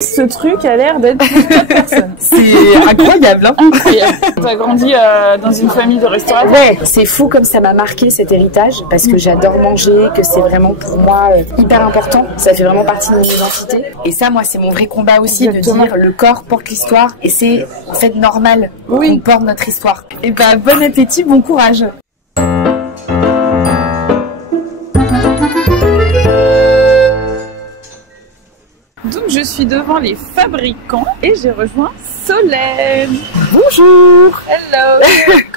Ce truc a l'air d'être pour toute personne. C'est incroyable, hein. Incroyable. T'as grandi dans une famille de restaurateurs. Ouais, c'est fou comme ça m'a marqué cet héritage parce que j'adore manger, que c'est vraiment pour moi hyper important. Ça fait vraiment partie de mon identité. Et ça, moi, c'est mon vrai combat aussi. Exactement. De dire le corps porte l'histoire et c'est en fait normal qu'on porte notre histoire. Et ben, bon appétit, bon courage. Donc je suis devant les fabricants et j'ai rejoint Solène. Bonjour. Hello.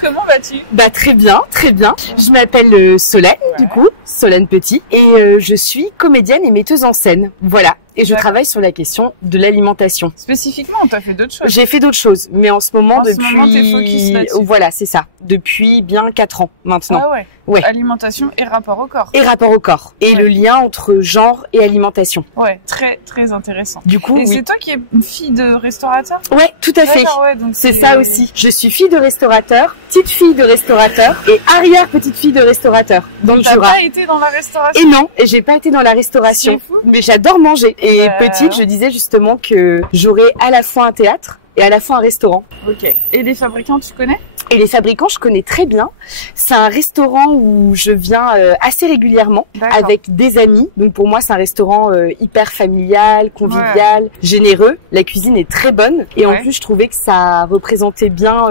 Comment vas-tu? Bah très bien, très bien. Je m'appelle Solène, du coup, Solène Petit, et je suis comédienne et metteuse en scène. Voilà. Et je travaille sur la question de l'alimentation. Spécifiquement, tu as fait d'autres choses? J'ai fait d'autres choses, mais en ce moment, t'es focus là-dessus. Voilà, c'est ça. Depuis bien 4 ans maintenant. Ah ouais. Ouais. Alimentation et rapport au corps. Et rapport au corps. Et le lien entre genre et alimentation. Ouais, très très intéressant. Du coup, et c'est toi qui es une fille de restaurateur? Ouais, tout à fait. Ouais, donc c'est ça aussi. Je suis fille de restaurateur, petite fille de restaurateur et arrière petite fille de restaurateur dans le Jura. T'as pas été dans la restauration? Et non, et j'ai pas été dans la restauration. C'est fou. Mais j'adore manger. Et petite, je disais justement que j'aurais à la fois un théâtre et à la fois un restaurant. Ok. Et les fabricants, tu connais? Et les fabricants, je connais très bien. C'est un restaurant où je viens assez régulièrement avec des amis. Donc pour moi, c'est un restaurant hyper familial, convivial, généreux. La cuisine est très bonne. Et en plus, je trouvais que ça représentait bien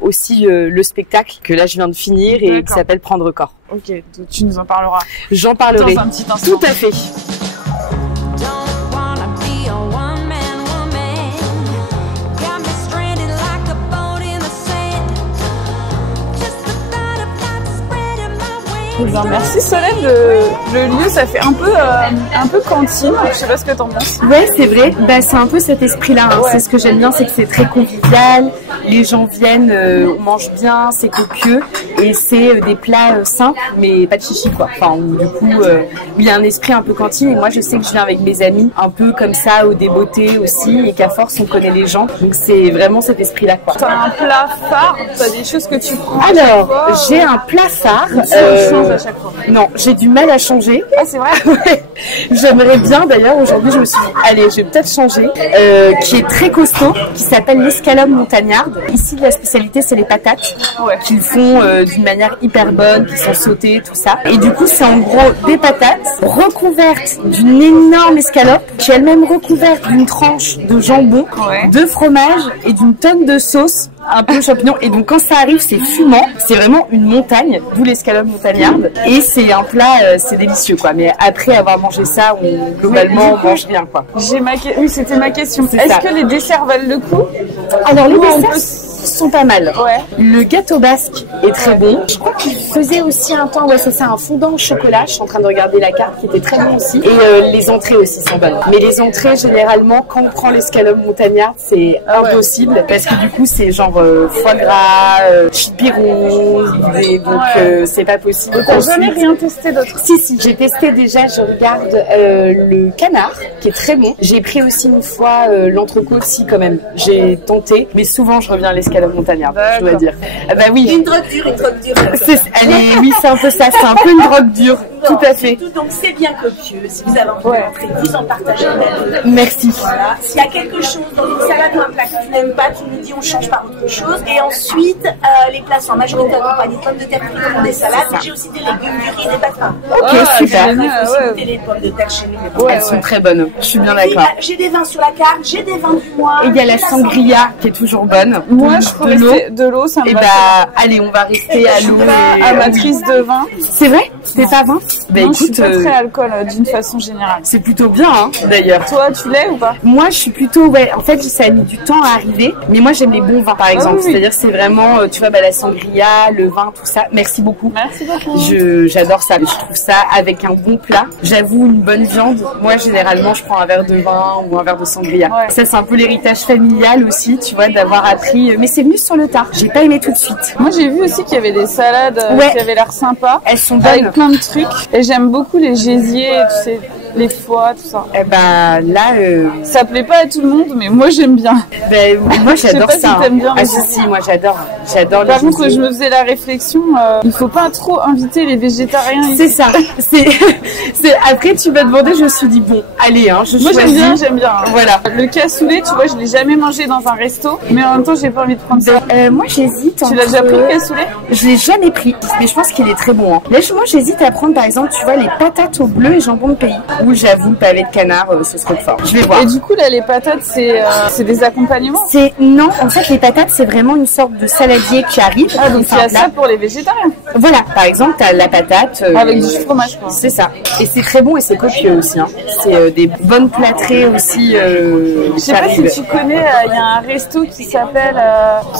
aussi le spectacle que là, je viens de finir et qui s'appelle Prendre Corps. Ok, tu nous en parleras. J'en parlerai. Dans un petit instant. Tout à fait. Eh bien, merci Solène. Le lieu, ça fait un peu cantine. Je sais pas ce que t'en penses. Ouais, c'est vrai. Bah, c'est un peu cet esprit-là. Hein. C'est ce que j'aime bien, c'est que c'est très convivial. Les gens viennent, on mange bien, c'est copieux et c'est des plats simples, mais pas de chichi quoi. Enfin, où, du coup, il y a un esprit un peu cantine. Et moi, je sais que je viens avec mes amis, un peu comme ça, au débeauté aussi, et qu'à force, on connaît les gens. Donc, c'est vraiment cet esprit-là quoi. T'as un plat phare? T'as des choses que tu prends? Alors, j'ai un plat phare. À chaque fois. Non, j'ai du mal à changer. Ah, c'est vrai? Ouais. J'aimerais bien, d'ailleurs, aujourd'hui, je me suis dit, allez, je vais peut-être changer, qui est très costaud, qui s'appelle l'escalope montagnarde. Ici, la spécialité, c'est les patates, qu'ils font d'une manière hyper bonne, qui sont sautées, tout ça. Et du coup, c'est en gros des patates recouvertes d'une énorme escalope, qui est elle-même recouverte d'une tranche de jambon, de fromage et d'une tonne de sauce, un peu champignon. Et donc, quand ça arrive, c'est fumant. C'est vraiment une montagne, d'où l'escalope montagnarde. Et c'est un plat, c'est délicieux, quoi. Mais après avoir mangé ça, globalement, on mange bien, quoi. Oui, c'était ma question. Est-ce que les desserts valent le coup? Alors, les desserts sont pas mal. Le gâteau basque est très bon. Je crois qu'il faisait aussi un temps, c'est ça, un fondant au chocolat. Je suis en train de regarder la carte, qui était très bon aussi. Et les entrées aussi sont bonnes. Mais les entrées, généralement, quand on prend l'escalope montagnarde, c'est impossible. Parce que du coup, c'est genre foie gras, chipiron, donc c'est pas possible. T'as jamais rien testé d'autre? Si, j'ai testé déjà, je regarde le canard, qui est très bon. J'ai pris aussi une fois l'entrecôte, si quand même. J'ai tenté, mais souvent je reviens à l'escalope montagnarde, je dois dire. Bah oui. Une drogue dure. Oui, c'est un peu ça, c'est un peu une drogue dure. Tout à fait. Donc c'est bien copieux. Si vous avez envie de rentrer, vous en partagez une. Merci. Voilà. S'il y a quelque chose dans une salade ou un plat que tu n'aimes pas, tu nous dis, on change par autre chose. Et ensuite, les plats sont en majorité accompagnés de pommes de terre frites comme des salades. Mais j'ai aussi des légumes, du riz, des pâtes. Ok, super. Il faut aussi goûter les pommes de terre chez nous. Elles sont très bonnes. Je suis bien d'accord. J'ai des vins sur la carte, j'ai des vins du mois. Et il y a la sangria qui est toujours bonne. Moi, je peux rester de l'eau, ça me va. Et bah, allez, on va rester à l'eau. Amatrice de vin. C'est vrai? T'es pas vin? Bah non, écoute, je suis pas très alcool d'une façon générale. C'est plutôt bien, hein, d'ailleurs. Toi, tu l'es ou pas? Moi, je suis plutôt, en fait, ça a mis du temps à arriver. Mais moi, j'aime les bons vins, par exemple. C'est-à-dire, c'est vraiment, tu vois, la sangria, le vin, tout ça. Merci beaucoup. Merci beaucoup. J'adore ça. Je trouve ça avec un bon plat. J'avoue, une bonne viande. Moi, généralement, je prends un verre de vin ou un verre de sangria. Ça, c'est un peu l'héritage familial aussi, tu vois, d'avoir appris. Mais c'est venu sur le tard. J'ai pas aimé tout de suite. Moi, j'ai vu aussi qu'il y avait des salades qui avaient l'air sympas. Elles sont bonnes. Avec plein de trucs. Et j'aime beaucoup les gésiers, tu sais, les foies, tout ça. Eh ben là, ça plaît pas à tout le monde, mais moi j'aime bien. Ben, moi j'adore ça. Si t'aimes bien ah si, moi j'adore les Par contre, je me faisais la réflexion, il faut pas trop inviter les végétariens. C'est ça. Après tu m'as demandé, je me suis dit bon, allez, hein, je choisis. Moi j'aime bien. Voilà. Le cassoulet, tu vois, je l'ai jamais mangé dans un resto, mais en même temps j'ai pas envie de prendre ça. Moi j'hésite. Tu l'as déjà pris le cassoulet? Je l'ai jamais pris, mais je pense qu'il est très bon. Hein. Là, moi j'hésite à prendre par exemple, tu vois, les patates au bleu et jambon de pays. Ou j'avoue, pavé de canard, ce serait fort. Je vais voir. Et du coup là, les patates, c'est des accompagnements? Non, en fait les patates c'est vraiment une sorte de saladier qui arrive. Ah donc il y a ça pour les végétariens. Voilà, par exemple t'as la patate avec du fromage quoi. C'est ça. Et c'est très bon et c'est copieux aussi. Hein. C'est des bonnes plâtrées aussi. Je sais pas si tu connais, il y a un resto qui s'appelle,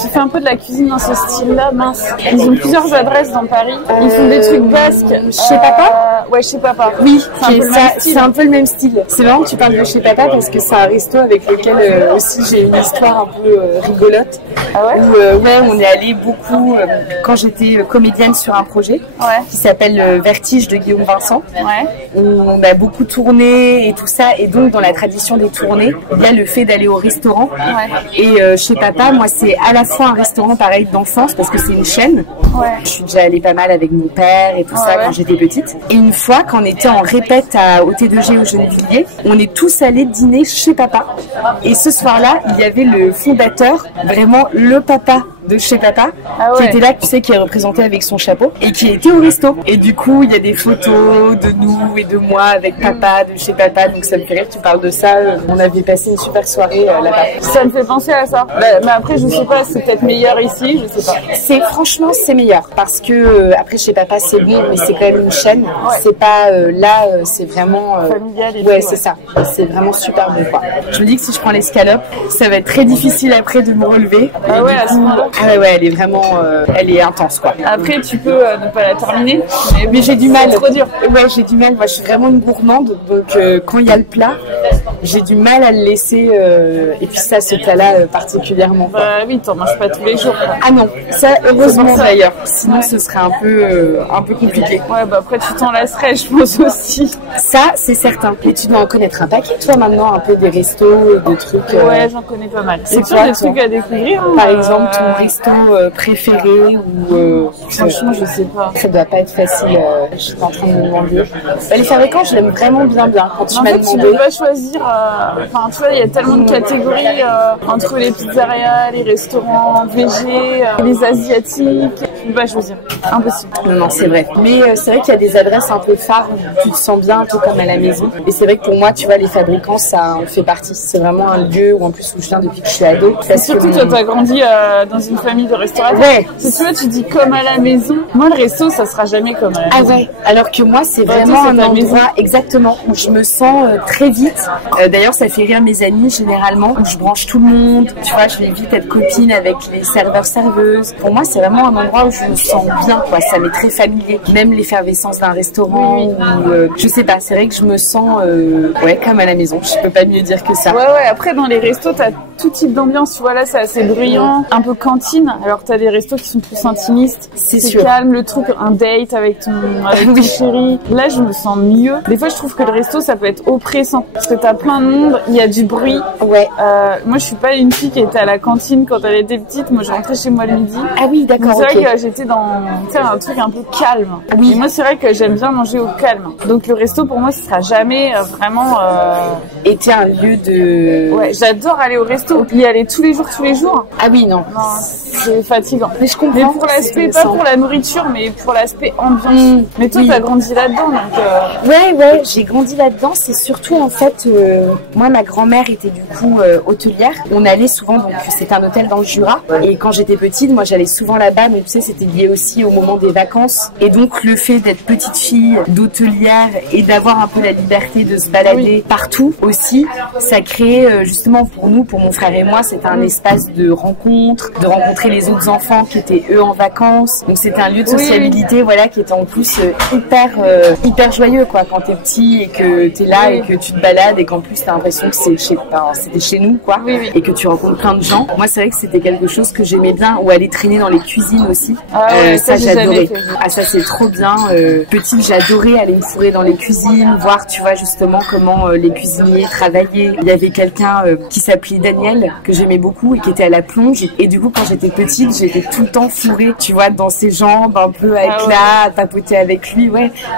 qui fait un peu de la cuisine dans ce style-là, mince. Ils ont plusieurs adresses dans Paris. Ils font des trucs basques. Chez Papa? Ouais, chez Papa. Oui, c'est un peu le même style. C'est marrant que tu parles de Chez Papa parce que c'est un resto avec lequel aussi j'ai une histoire un peu rigolote. Ah ouais? Où ouais, on est allé beaucoup quand j'étais comédienne sur un projet qui s'appelle Vertige de Guillaume Vincent. Où on a beaucoup tourné et tout ça. Et donc dans la tradition des tournées, il y a le fait d'aller au restaurant. Et Chez Papa, moi c'est à la fois un restaurant pareil d'enfance parce que c'est une chaîne. Je suis déjà allée pas mal avec mon père et tout ça quand j'étais petite. Et une fois, quand on était en répète au T2G au Gennevilliers, on est tous allés dîner chez Papa. Et ce soir-là, il y avait le fondateur, vraiment le papa de Chez Papa, qui était là, tu sais, qui est représenté avec son chapeau et qui était au resto. Et du coup, il y a des photos de nous et de moi avec papa, de Chez Papa. Donc ça me fait rire, tu parles de ça. On avait passé une super soirée là-bas. Ça me fait penser à ça. Mais après, je sais pas, c'est peut-être meilleur ici, je sais pas. Franchement, c'est meilleur parce que après Chez Papa, c'est bon, mais c'est quand même une chaîne. C'est pas là, c'est vraiment familial. Ouais, c'est ça. C'est vraiment super bon, quoi. Je me dis que si je prends l'escalope, ça va être très difficile après de me relever. Ah ouais, à ce moment-là. Ah ouais, elle est vraiment, elle est intense, quoi. Après, tu peux ne pas la terminer, mais j'ai du mal. C'est trop dur. Ouais, j'ai du mal. Moi, je suis vraiment une gourmande, donc quand il y a le plat, j'ai du mal à le laisser. Et puis ça, ce plat-là particulièrement. Bah oui, t'en manges pas tous les jours. Quoi. Ah non, ça heureusement d'ailleurs. Sinon, ce serait un peu compliqué. Ouais, bah après tu t'en lasserais, je pense aussi. Ça, c'est certain. Et tu dois en connaître un paquet, toi, maintenant, un peu des restos et des trucs. Ouais, j'en connais pas mal. C'est sûr, des trucs à découvrir. Par exemple, ton resto préféré ou franchement, je sais pas. Ça doit pas être facile. Je suis en train de me demander. Bah, les fabricants, je l'aime vraiment bien. Quand tu m'as demandé. Tu peux pas choisir. Enfin, tu vois, il y a tellement de catégories entre les pizzerias, les restaurants végés, les asiatiques. Tu peux pas choisir. Impossible. Non, c'est vrai. Mais c'est vrai qu'il y a des adresses un peu phares où tu te sens bien, un peu comme à la maison. Et c'est vrai que pour moi, tu vois, les fabricants, ça en fait partie. C'est vraiment un lieu où en plus où je viens depuis que je suis ado. Surtout toi, t'as grandi dans une famille de restaurateurs. Ouais. Si tu vois, tu dis comme à la maison. Moi, le resto, ça sera jamais comme à la maison. Ah ouais. Alors que moi, c'est vraiment un endroit exactement où je me sens très vite. D'ailleurs, ça fait rire mes amis généralement où je branche tout le monde. Tu vois, je vais vite être copine avec les serveurs-serveuses. Pour moi, c'est vraiment un endroit où je me sens bien, quoi. Ça m'est très familier. Même l'effervescence d'un restaurant ou je sais pas. C'est vrai que je me sens comme à la maison. Je peux pas mieux dire que ça. Ouais. Après, dans les restos, t'as tout type d'ambiance. Tu vois, là, c'est assez bruyant, un peu cantine. Alors, t'as des restos qui sont plus intimistes. C'est calme, le truc, un date avec ton chéri. Là, je me sens mieux. Des fois, je trouve que le resto, ça peut être oppressant parce que t'as plein de monde, il y a du bruit. Ouais. Moi, je suis pas une fille qui était à la cantine quand elle était petite. Moi, je rentrais chez moi le midi. Ah oui, d'accord. C'est vrai que j'étais dans un truc un peu calme. Oui. Et moi, c'est vrai que j'aime bien manger au calme. Donc, le resto, pour moi, ce sera jamais vraiment... été un lieu de... Ouais, j'adore aller au resto. Y aller tous les jours. Ah oui, non. C'est fatigant. Mais je comprends. Mais pour l'aspect, pas pour la nourriture, mais pour l'aspect ambiance. Mais toi, t'as grandi là-dedans, donc... Ouais, j'ai grandi là-dedans. C'est surtout, en fait, moi, ma grand-mère était du coup hôtelière. On allait souvent, donc c'était un hôtel dans le Jura. Et quand j'étais petite, moi, j'allais souvent là-bas. Mais tu sais, c'était lié aussi au moment des vacances. Et donc, le fait d'être petite fille, d'hôtelière et d'avoir un peu la liberté de se balader partout, aussi aussi, ça crée justement pour nous, pour mon frère et moi, c'était un espace de rencontre, de rencontrer les autres enfants qui étaient eux en vacances. Donc c'était un lieu de sociabilité, voilà, qui était en plus hyper joyeux, quoi, quand t'es petit et que t'es là et que tu te balades et qu'en plus t'as l'impression que c'était chez nous, quoi, et que tu rencontres plein de gens. Moi, c'est vrai que c'était quelque chose que j'aimais bien, ou aller traîner dans les cuisines aussi. Ça j'adorais. Ah, ça c'est trop bien. Petite, j'adorais aller me fourrer dans les cuisines, voir, tu vois, justement comment les cuisiniers travaillaient. Il y avait quelqu'un qui s'appelait Daniel, que j'aimais beaucoup et qui était à la plonge. Et du coup, quand j'étais petite, j'étais tout le temps fourrée, tu vois, dans ses jambes, un peu à éclat, à papoter avec lui,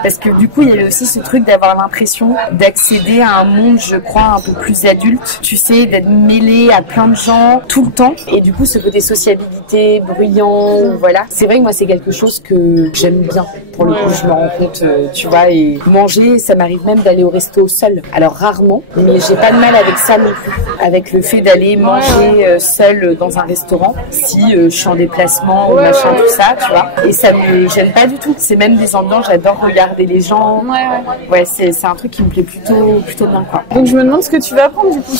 Parce que du coup, il y avait aussi ce truc d'avoir l'impression d'accéder à un monde, je crois, un peu plus adulte. Tu sais, d'être mêlé à plein de gens tout le temps. Et du coup, ce côté sociabilité, bruyant, voilà. C'est vrai que moi, c'est quelque chose que j'aime bien. Pour le coup, je me rends compte, tu vois, et manger, ça m'arrive même d'aller au resto seul. Alors rarement, mais j'ai pas de mal avec ça non plus. Avec le fait d'aller manger seul dans un restaurant, si je suis en déplacement ou machin, tout ça, tu vois. Et ça me gêne pas du tout. C'est même des ambiances, j'adore regarder les gens. Ouais, c'est un truc qui me plaît plutôt bien, quoi. Donc je me demande ce que tu vas apprendre du coup.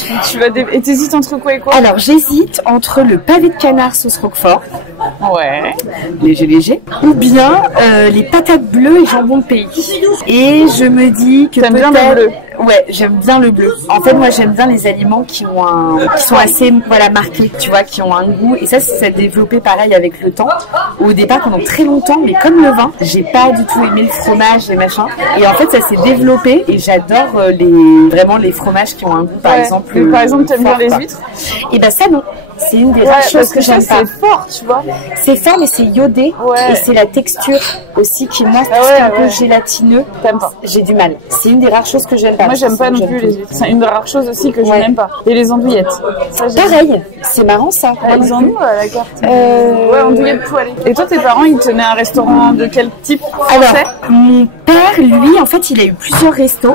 Et t'hésites entre quoi et quoi? Alors j'hésite entre le pavé de canard sauce roquefort. Ouais. Léger. Ou bien les patates bleues et jambon de pays. Et je me dis que t'aimes bien le bleu. Ouais, j'aime bien le bleu. En fait, moi, j'aime bien les aliments qui sont assez, marqués, tu vois, qui ont un goût. Et ça s'est développé pareil avec le temps. Au départ, pendant très longtemps, mais comme le vin, j'ai pas du tout aimé le fromage et machin. Et en fait, ça s'est développé et j'adore vraiment les fromages qui ont un goût, par exemple. Par exemple, t'aimes bien les huîtres? Et ben ça, non. C'est une des rares choses que j'aime pas. C'est fort, tu vois. C'est fort, mais c'est iodé. Et c'est la texture aussi qui est un peu gélatineux. T'aimes pas? J'ai du mal. C'est une des rares choses que j'aime pas. Moi, j'aime pas non plus les huîtres. C'est une des rares choses aussi que je n'aime pas. Et les andouillettes. Ça, pareil. C'est marrant, ça. Ils en ont à la carte. Ouais, andouillettes poêlées. Et toi, tes parents, ils tenaient un restaurant de quel type? Alors, mon père, lui, en fait, il a eu plusieurs restos.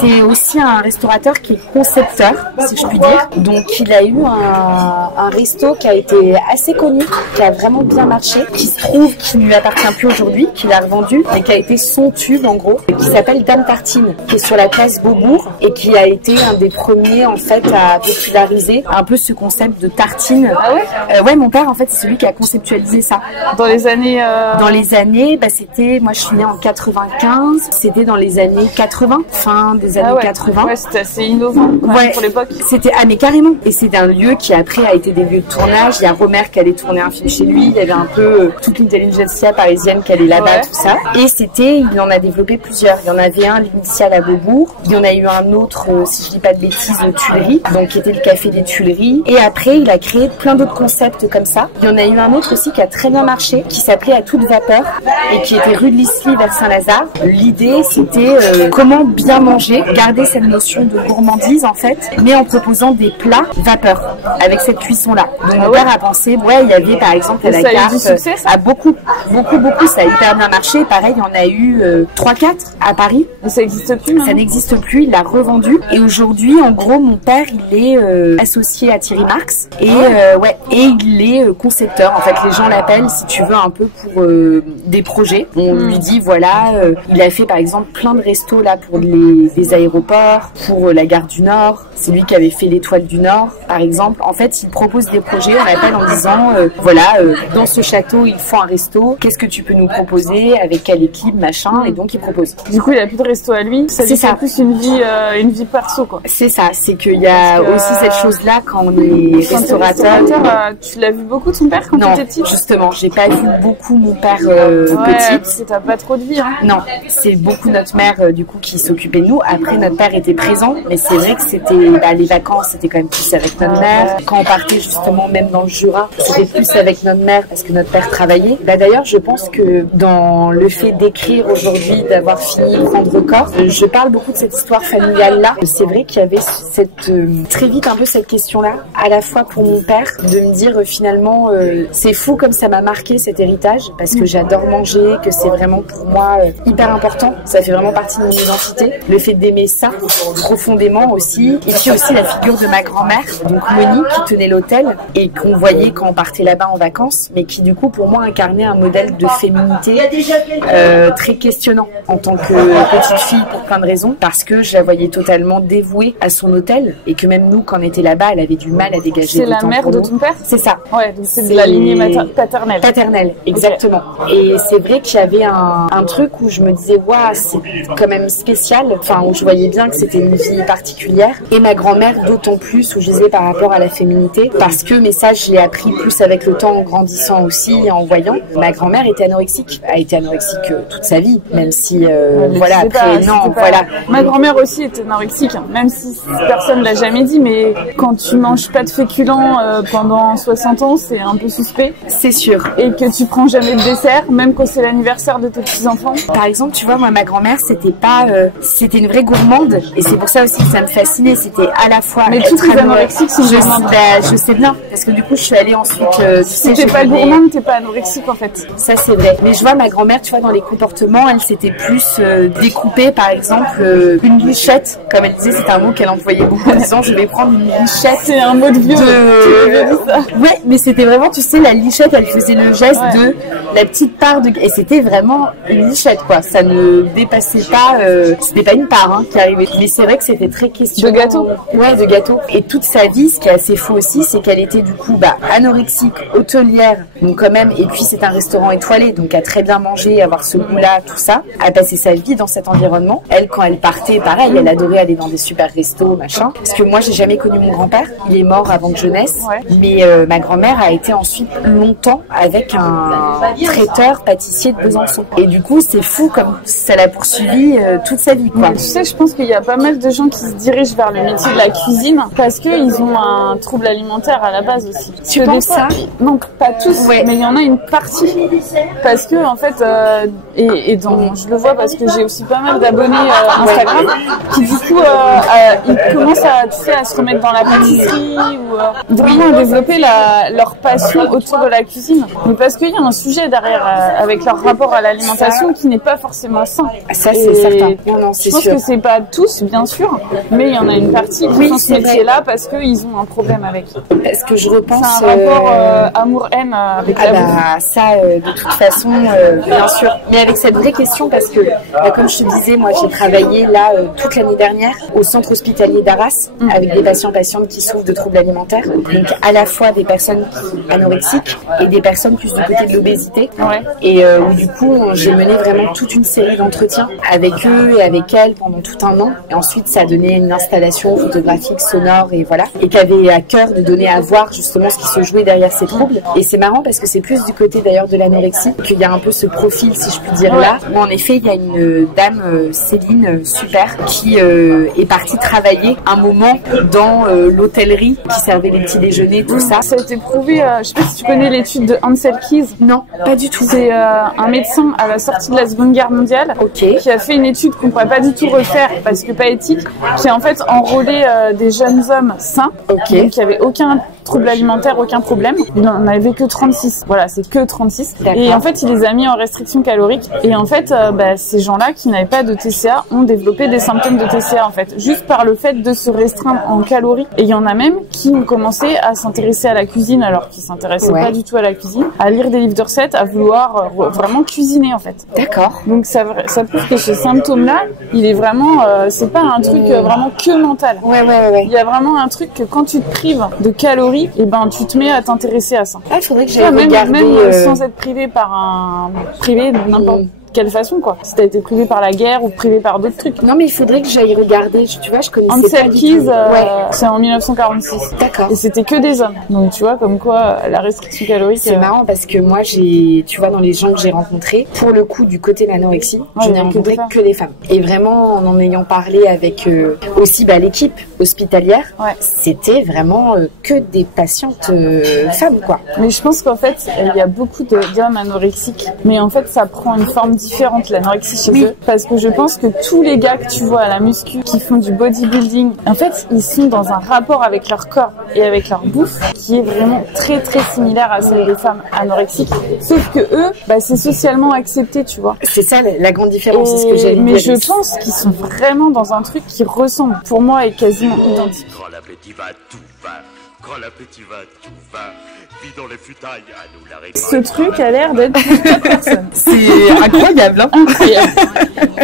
C'est aussi un restaurateur qui est concepteur, si je puis dire. Donc, il a eu un resto qui a été assez connu, qui a vraiment bien marché, qui se trouve, qui ne lui appartient plus aujourd'hui, qu'il a revendu, et qui a été son tube, en gros, qui s'appelle Dame Tartine, qui est sur la place Beaubourg, et qui a été un des premiers, en fait, à populariser un peu ce concept de tartine. Ah ouais? Ouais, mon père, en fait, c'est celui qui a conceptualisé ça. Dans les années... Dans les années, c'était... Moi, je suis née en 95, c'était dans les années 80, fin des années 80. Ouais, c'était assez innovant pour l'époque. C'était... Ah, mais carrément. Et c'est un lieu qui, après, a été des lieux de tournage. Il y a Romer qui allait tourner un film chez lui. Il y avait un peu toute l'intelligentsia parisienne qui allait là-bas, tout ça. Et il en a développé plusieurs. Il y en avait un, l'initial à Beaubourg. Il y en a eu un autre, si je dis pas de bêtises, aux Tuileries. Donc, qui était le café des Tuileries. Et après, il a créé plein d'autres concepts comme ça. Il y en a eu un autre aussi qui a très bien marché, qui s'appelait À toute vapeur et qui était rue de l'Isly vers Saint-Lazare. L'idée, c'était comment bien manger, garder cette notion de gourmandise, en fait, mais en proposant des plats vapeur avec cette cuisson-là. Donc, mon père a pensé, il y avait par exemple à la carte, beaucoup, ça a hyper bien marché. Pareil, il y en a eu 3-4 à Paris. Mais ça n'existe plus, ça n'existe plus, il l'a revendu. Et aujourd'hui, en gros, mon père, il est associé à Thierry Marx et il est concepteur. En fait, les gens l'appellent, si tu veux, un peu pour des projets. On lui dit, il a fait par exemple plein de restos là pour les aéroports, pour la gare du Nord. C'est lui qui avait fait l'Étoile du Nord, par exemple. En fait, il propose des projets, on l'appelle en disant, dans ce château, il faut un resto. Qu'est-ce que tu peux nous proposer? Avec quelle équipe, machin? Et donc, il propose. Du coup, il a plus de resto à lui. C'est plus une vie perso, quoi. C'est ça. C'est qu'il y a aussi cette chose-là quand on est restaurateur. Tu l'as vu beaucoup, ton père, quand tu étais petite? Justement, j'ai pas vu beaucoup mon père petit. Parce que t'as pas trop de vie, hein. Non, c'est beaucoup notre mère, du coup, qui s'occupait de nous. Après, notre père était présent, mais c'est vrai que c'était, les vacances, c'était quand même plus avec notre mère. Quand on partait, justement, même dans le Jura, c'était plus avec notre mère, parce que notre père travaillait. D'ailleurs, je pense que dans le fait d'écrire aujourd'hui, d'avoir fini Prendre corps, je parle beaucoup de cette histoire familiale-là. C'est vrai qu'il y avait très vite un peu cette question-là, à la fois pour mon père, de me dire finalement, c'est fou comme ça m'a marqué cet héritage, parce que j'adore manger, que c'est vraiment pour moi hyper important. Ça fait vraiment partie de mon identité. Le fait d'aimer ça profondément aussi. Et puis aussi la figure de ma grand-mère, donc Monique, qui tenait l'hôtel et qu'on voyait quand on partait là-bas en vacances, mais qui du coup pour moi incarnait un modèle de féminité très questionnant en tant que petite fille pour plein de raisons, parce que je la voyais totalement dévouée à son hôtel et que même nous, quand on était là-bas, elle avait du mal à dégager. C'est la mère de ton père? C'est ça. Ouais, donc c'est de la lignée paternelle. Paternelle, exactement. Okay. Et c'est vrai qu'il y avait un truc où je me disais, waouh, c'est quand même spécial, enfin où je voyais bien que c'était une vie particulière. Et ma grand-mère d'autant plus, où je disais par rapport à la féminité, parce que, mais ça je l'ai appris plus avec le temps en grandissant aussi et en voyant. Ma grand-mère était anorexique, a été anorexique toute sa vie, même si voilà, après voilà. Ma grand-mère aussi était anorexique, même si personne l'a jamais dit, mais quand tu manges pas de féculents pendant 60 ans, c'est un peu suspect. C'est sûr. Et que tu prends jamais de dessert, même quand c'est l'anniversaire de tes petits-enfants. Par exemple, tu vois, moi, ma grand-mère, c'était pas, c'était une vraie gourmande, et c'est pour ça aussi que ça me fascinait. C'était à la fois. Mais toutes les anorexiques sont gourmandes. Je sais bien, parce que du coup, je suis allée ensuite. Si t'es pas gourmande, t'es pas anorexique en fait. Ça, c'est vrai. Mais je vois ma grand-mère, tu vois, dans les comportements, elle s'était plus découpée, par exemple, une lichette. Comme elle disait, c'est un mot qu'elle employait beaucoup en disant, je vais prendre une lichette. C'est un mot de vieux. Ouais, mais c'était vraiment, tu sais, la lichette, elle faisait le geste de la petite part de, et c'était vraiment une lichette, quoi. Ça ne dépassait pas, c'était pas une part, qui arrivait. Mais c'est vrai que c'était très questionnant. De gâteau? Ouais, de gâteau. Et toute sa vie, ce qui est assez fou aussi, c'est qu'elle était du coup, anorexique, hôtelière, donc quand même, et puis c'est un restaurant étoilé, donc à très bien manger, avoir ce goût-là, tout ça, à passer sa vie dans cet environnement. Elle, quand elle partait, pareil, elle adorait aller dans des super restos, machin. Parce que moi, j'ai jamais connu mon grand-père. Il est mort avant que je naisse. Ouais. Mais ma grand-mère a été ensuite longtemps avec un traiteur pâtissier de Besançon. Et du coup, c'est fou comme ça l'a poursuivi toute sa vie, quoi. Mais tu sais, je pense qu'il y a pas mal de gens qui se dirigent vers le métier de la cuisine parce qu'ils ont un trouble alimentaire à la base aussi. Tu penses ça? Non, pas tous, mais il y en a une partie. Parce que, en fait, je le vois parce que j'ai aussi pas mal d'abonnés Instagram qui, du coup, ils commencent à se remettre dans la pâtisserie ou vraiment à développer leur passion autour de la cuisine. Mais parce qu'il y a un sujet derrière avec leur rapport à l'alimentation qui n'est pas forcément sain. Ça, c'est certain. Non, je pense que c'est pas tous, bien sûr, mais il y en a une partie qui font ce métier-là parce qu'ils ont un problème avec. Parce que je repense... C'est un rapport amour-haine avec la bouffe. Ça, de toute façon, bien sûr. Mais avec cette vraie question, parce que, comme je te disais, moi, j'ai travaillé là toute l'année dernière au centre hospitalier d'Arras avec des patientes qui souffrent de troubles alimentaires. Donc, à la fois des personnes anorexiques et des personnes plus du côté de l'obésité. Ouais. Et où, du coup, j'ai mené vraiment toute une série d'entretiens avec eux et avec elles pendant tout un an. Et ensuite, ça a donné une installation photographique, sonore et voilà. Et qui avait à cœur de donner à voir justement ce qui se jouait derrière ces troubles. Et c'est marrant parce que c'est plus du côté d'ailleurs de l'anorexie qu'il y a un peu ce profil, si je puis dire là. Où en effet, il y a une dame, Céline, super, qui est partie travailler un moment dans l'hôtellerie qui servait les petits déjeuners, tout ça. Ça a été prouvé, je sais pas si tu connais l'étude de Ansel Keys. Non, pas du tout. C'est un médecin à la sortie de la Seconde Guerre mondiale qui a fait une étude qu'on pourrait pas du tout refaire parce que pas éthique, qui a en fait enrôlé des jeunes hommes sains, donc qui avaient aucun trouble alimentaire, aucun problème. Il n'en avait que 36. Voilà, c'est que 36. Et en fait, il les a mis en restriction calorique. Et en fait, ces gens-là qui n'avaient pas de TCA ont développé des symptômes de TCA, en fait, juste par le fait de se restreindre en calories. Et il y en a même qui ont commencé à s'intéresser à la cuisine alors qu'ils s'intéressaient pas du tout à la cuisine, à lire des livres de recettes, à vouloir vraiment cuisiner, en fait. D'accord. Donc ça prouve que ce symptôme-là, il est vraiment, c'est pas un truc vraiment que mental. Ouais. Il y a vraiment un truc que quand tu te prives de calories, et tu te mets à t'intéresser à ça. Il faudrait que j'aille regarder. Même sans être privé par privé de n'importe quelle façon, quoi. Si t'as été privé par la guerre ou privé par d'autres trucs. Non, mais il faudrait que j'aille regarder. Tu vois, je connaissais Ansel Keys, c'est en 1946. D'accord. Et c'était que des hommes. Donc, tu vois, comme quoi, la restriction calorique... C'est marrant parce que moi, tu vois, dans les gens que j'ai rencontrés, pour le coup, du côté de l'anorexie, je n'ai rencontré que des femmes. Et vraiment, en ayant parlé avec aussi l'équipe hospitalière, c'était vraiment que des patientes femmes, quoi. Mais je pense qu'en fait, il y a beaucoup d'hommes anorexiques. Mais en fait, ça prend une forme différente différente, l'anorexie chez eux. Parce que je pense que tous les gars que tu vois à la muscu, qui font du bodybuilding, en fait, ils sont dans un rapport avec leur corps et avec leur bouffe qui est vraiment très très similaire à celle des femmes anorexiques. Sauf que eux, c'est socialement accepté, tu vois. C'est ça la grande différence, c'est ce que j'allais dire. Mais je pense qu'ils sont vraiment dans un truc qui ressemble, pour moi, est quasiment identique. Quand l'appétit va, tout va. Quand l'appétit va, tout va. Vis dans les futailles, à nous la réparer. Ce truc a l'air d'être pour ta personne. C'est incroyable, hein. Incroyable.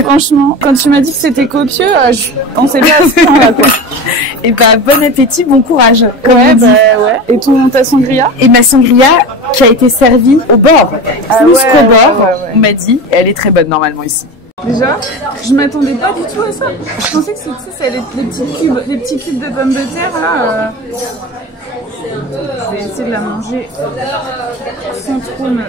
Franchement, quand tu m'as dit que c'était copieux, je pensais pas à ce point-là, quoi. Et bon appétit, bon courage. Ouais. Et ta sangria? Et ma sangria qui a été servie au bord. Plus qu'au bord, ouais. On m'a dit. Et elle est très bonne normalement ici. Déjà, je m'attendais pas du tout à ça. Je pensais que c'était les petits cubes de pommes de terre là. Je vais essayer de la manger sans trop me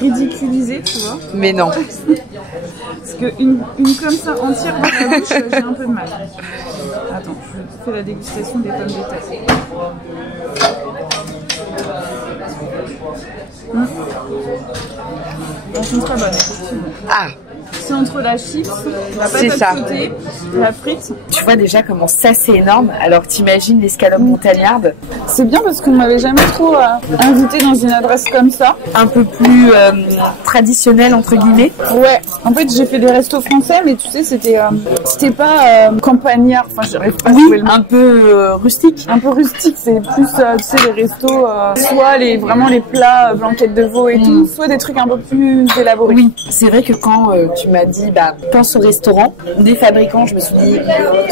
ridiculiser, tu vois. Mais non. Parce qu'une comme ça entière dans la bouche, j'ai un peu de mal. Attends, je fais la dégustation des pommes de terre. Elles sont très bonnes, effectivement. Ah. C'est entre la chips, la patate sautée, la frite. Tu vois déjà comment ça c'est énorme. Alors t'imagines l'escalope montagnarde. C'est bien parce qu'on m'avait jamais trop invité dans une adresse comme ça. Un peu plus traditionnelle entre guillemets. Ouais. En fait j'ai fait des restos français, mais tu sais c'était pas campagnard. Enfin j'arrive pas à trouver le mot. Un peu rustique. Un peu rustique. C'est plus tu sais les restos soit vraiment les plats blanquettes de veau et tout, soit des trucs un peu plus élaborés. Oui. C'est vrai que quand tu m'as dit pense au restaurant des fabricants, je me suis dit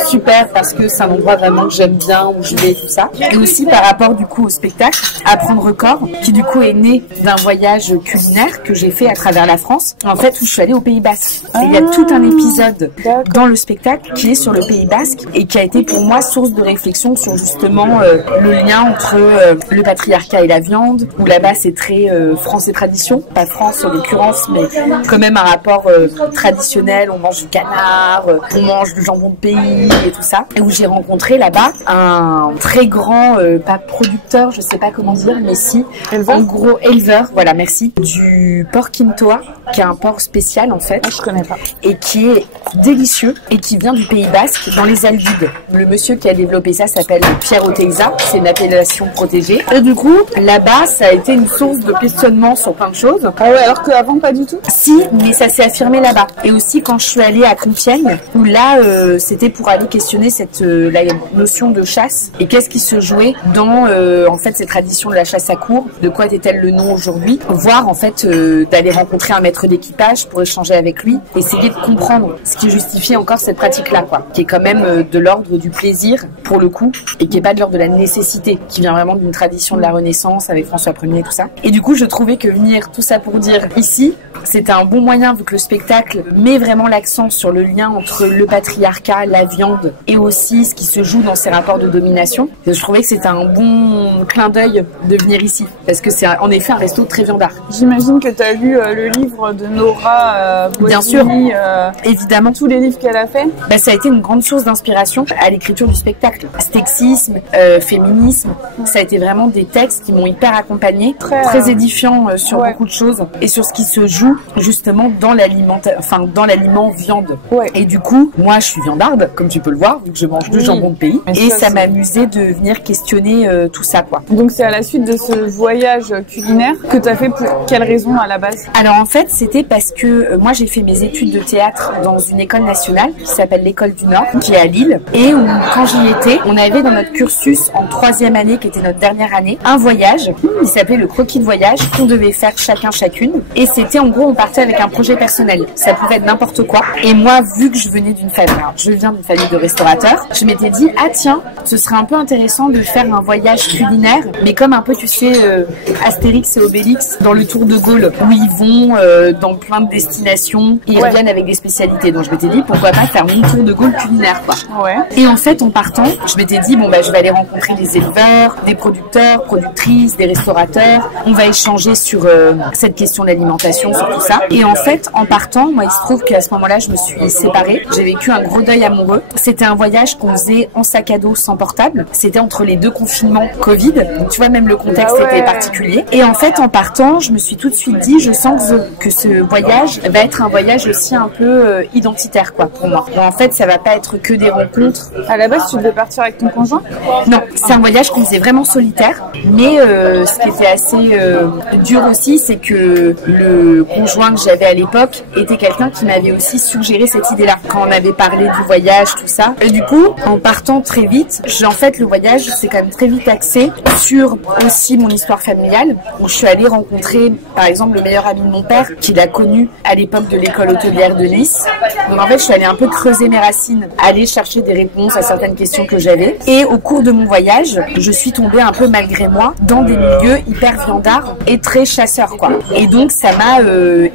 super parce que c'est un endroit vraiment que j'aime bien où je vais tout ça, et aussi par rapport du coup au spectacle Apprendre Corps qui du coup est né d'un voyage culinaire que j'ai fait à travers la France en fait où je suis allée au Pays Basque. Et il y a tout un épisode dans le spectacle qui est sur le Pays Basque et qui a été pour moi source de réflexion sur justement le lien entre le patriarcat et la viande, où là-bas c'est très France et tradition, pas France en l'occurrence mais quand même un rapport traditionnel, on mange du canard, on mange du jambon de pays et tout ça, et où j'ai rencontré là-bas un très grand, pas producteur, je sais pas comment dire, mais si, en gros éleveur, voilà merci, du porc quintoa, qui est un porc spécial en fait, je connais pas, et qui est délicieux et qui vient du Pays Basque dans les Aldudes. Le monsieur qui a développé ça s'appelle Pierre Oteiza, c'est une appellation protégée, et du coup là-bas ça a été une source de questionnement sur plein de choses. Ah ouais, alors qu'avant pas du tout? Si, mais ça s'est affirmé là-bas. Et aussi quand je suis allée à Compiègne, où là c'était pour aller questionner la notion de chasse et qu'est-ce qui se jouait dans en fait ces traditions de la chasse à courre, de quoi était-elle le nom aujourd'hui, voire en fait d'aller rencontrer un maître d'équipage pour échanger avec lui, essayer de comprendre ce qui justifie encore cette pratique-là, quoi, qui est quand même de l'ordre du plaisir pour le coup et qui est pas de l'ordre de la nécessité, qui vient vraiment d'une tradition de la Renaissance avec François Ier et tout ça. Et du coup je trouvais que venir tout ça pour dire ici, c'était un bon moyen vu que le spectacle met vraiment l'accent sur le lien entre le patriarcat, la viande et aussi ce qui se joue dans ces rapports de domination. Et je trouvais que c'était un bon clin d'œil de venir ici parce que c'est en effet un resto très viandard. J'imagine que tu as lu le livre de Nora Boisini, bien sûr, évidemment, tous les livres qu'elle a fait. Ça a été une grande source d'inspiration à l'écriture du spectacle. Sexisme, féminisme, ça a été vraiment des textes qui m'ont hyper accompagnée, très édifiants sur beaucoup de choses et sur ce qui se joue justement dans l'aliment viande. Ouais. Et du coup, moi je suis viandarde, comme tu peux le voir, vu que je mange du jambon de pays. Et ça m'amusait de venir questionner tout ça, quoi. Donc c'est à la suite de ce voyage culinaire que tu as fait pour quelle raison à la base? Alors en fait, c'était parce que moi j'ai fait mes études de théâtre dans une école nationale qui s'appelle l'École du Nord, qui est à Lille. Et où, quand j'y étais, on avait dans notre cursus en 3e année, qui était notre dernière année, un voyage qui s'appelait le croquis de voyage qu'on devait faire chacune. Et c'était en gros, on partait avec un projet personnel. Ça pouvait être n'importe quoi. Et moi, vu que je viens d'une famille de restaurateurs, je m'étais dit, ah tiens, ce serait un peu intéressant de faire un voyage culinaire, mais comme un peu, tu sais, Astérix et Obélix dans le Tour de Gaulle, où ils vont dans plein de destinations et ils reviennent avec des spécialités. Donc je m'étais dit, pourquoi pas faire mon Tour de Gaulle culinaire, quoi. Ouais. Et en fait, en partant, je m'étais dit, je vais aller rencontrer des éleveurs, des producteurs, productrices, des restaurateurs. On va échanger sur cette question de l'alimentation, sur tout ça. Et en fait, en partant, Moi, il se trouve qu'à ce moment-là, je me suis séparée. J'ai vécu un gros deuil amoureux. C'était un voyage qu'on faisait en sac à dos sans portable. C'était entre les 2 confinements Covid. Donc, tu vois, même le contexte était particulier. Et en fait, en partant, je me suis tout de suite dit, je sens que ce voyage va être un voyage aussi un peu identitaire, quoi, pour moi. Et en fait, ça va pas être que des rencontres. À la base, tu devais partir avec ton conjoint? Non, c'est un voyage qu'on faisait vraiment solitaire. Mais ce qui était assez dur aussi, c'est que le conjoint que j'avais à l'époque était quelqu'un qui m'avait aussi suggéré cette idée-là. Quand on avait parlé du voyage, tout ça. Et du coup, en partant très vite, en fait, le voyage s'est quand même très vite axé sur aussi mon histoire familiale, où je suis allée rencontrer, par exemple, le meilleur ami de mon père, qu'il a connu à l'époque de l'école hôtelière de Nice. Donc en fait, je suis allée un peu creuser mes racines, aller chercher des réponses à certaines questions que j'avais. Et au cours de mon voyage, je suis tombée un peu malgré moi dans des milieux hyper viandards et très chasseurs, quoi. Et donc, ça m'a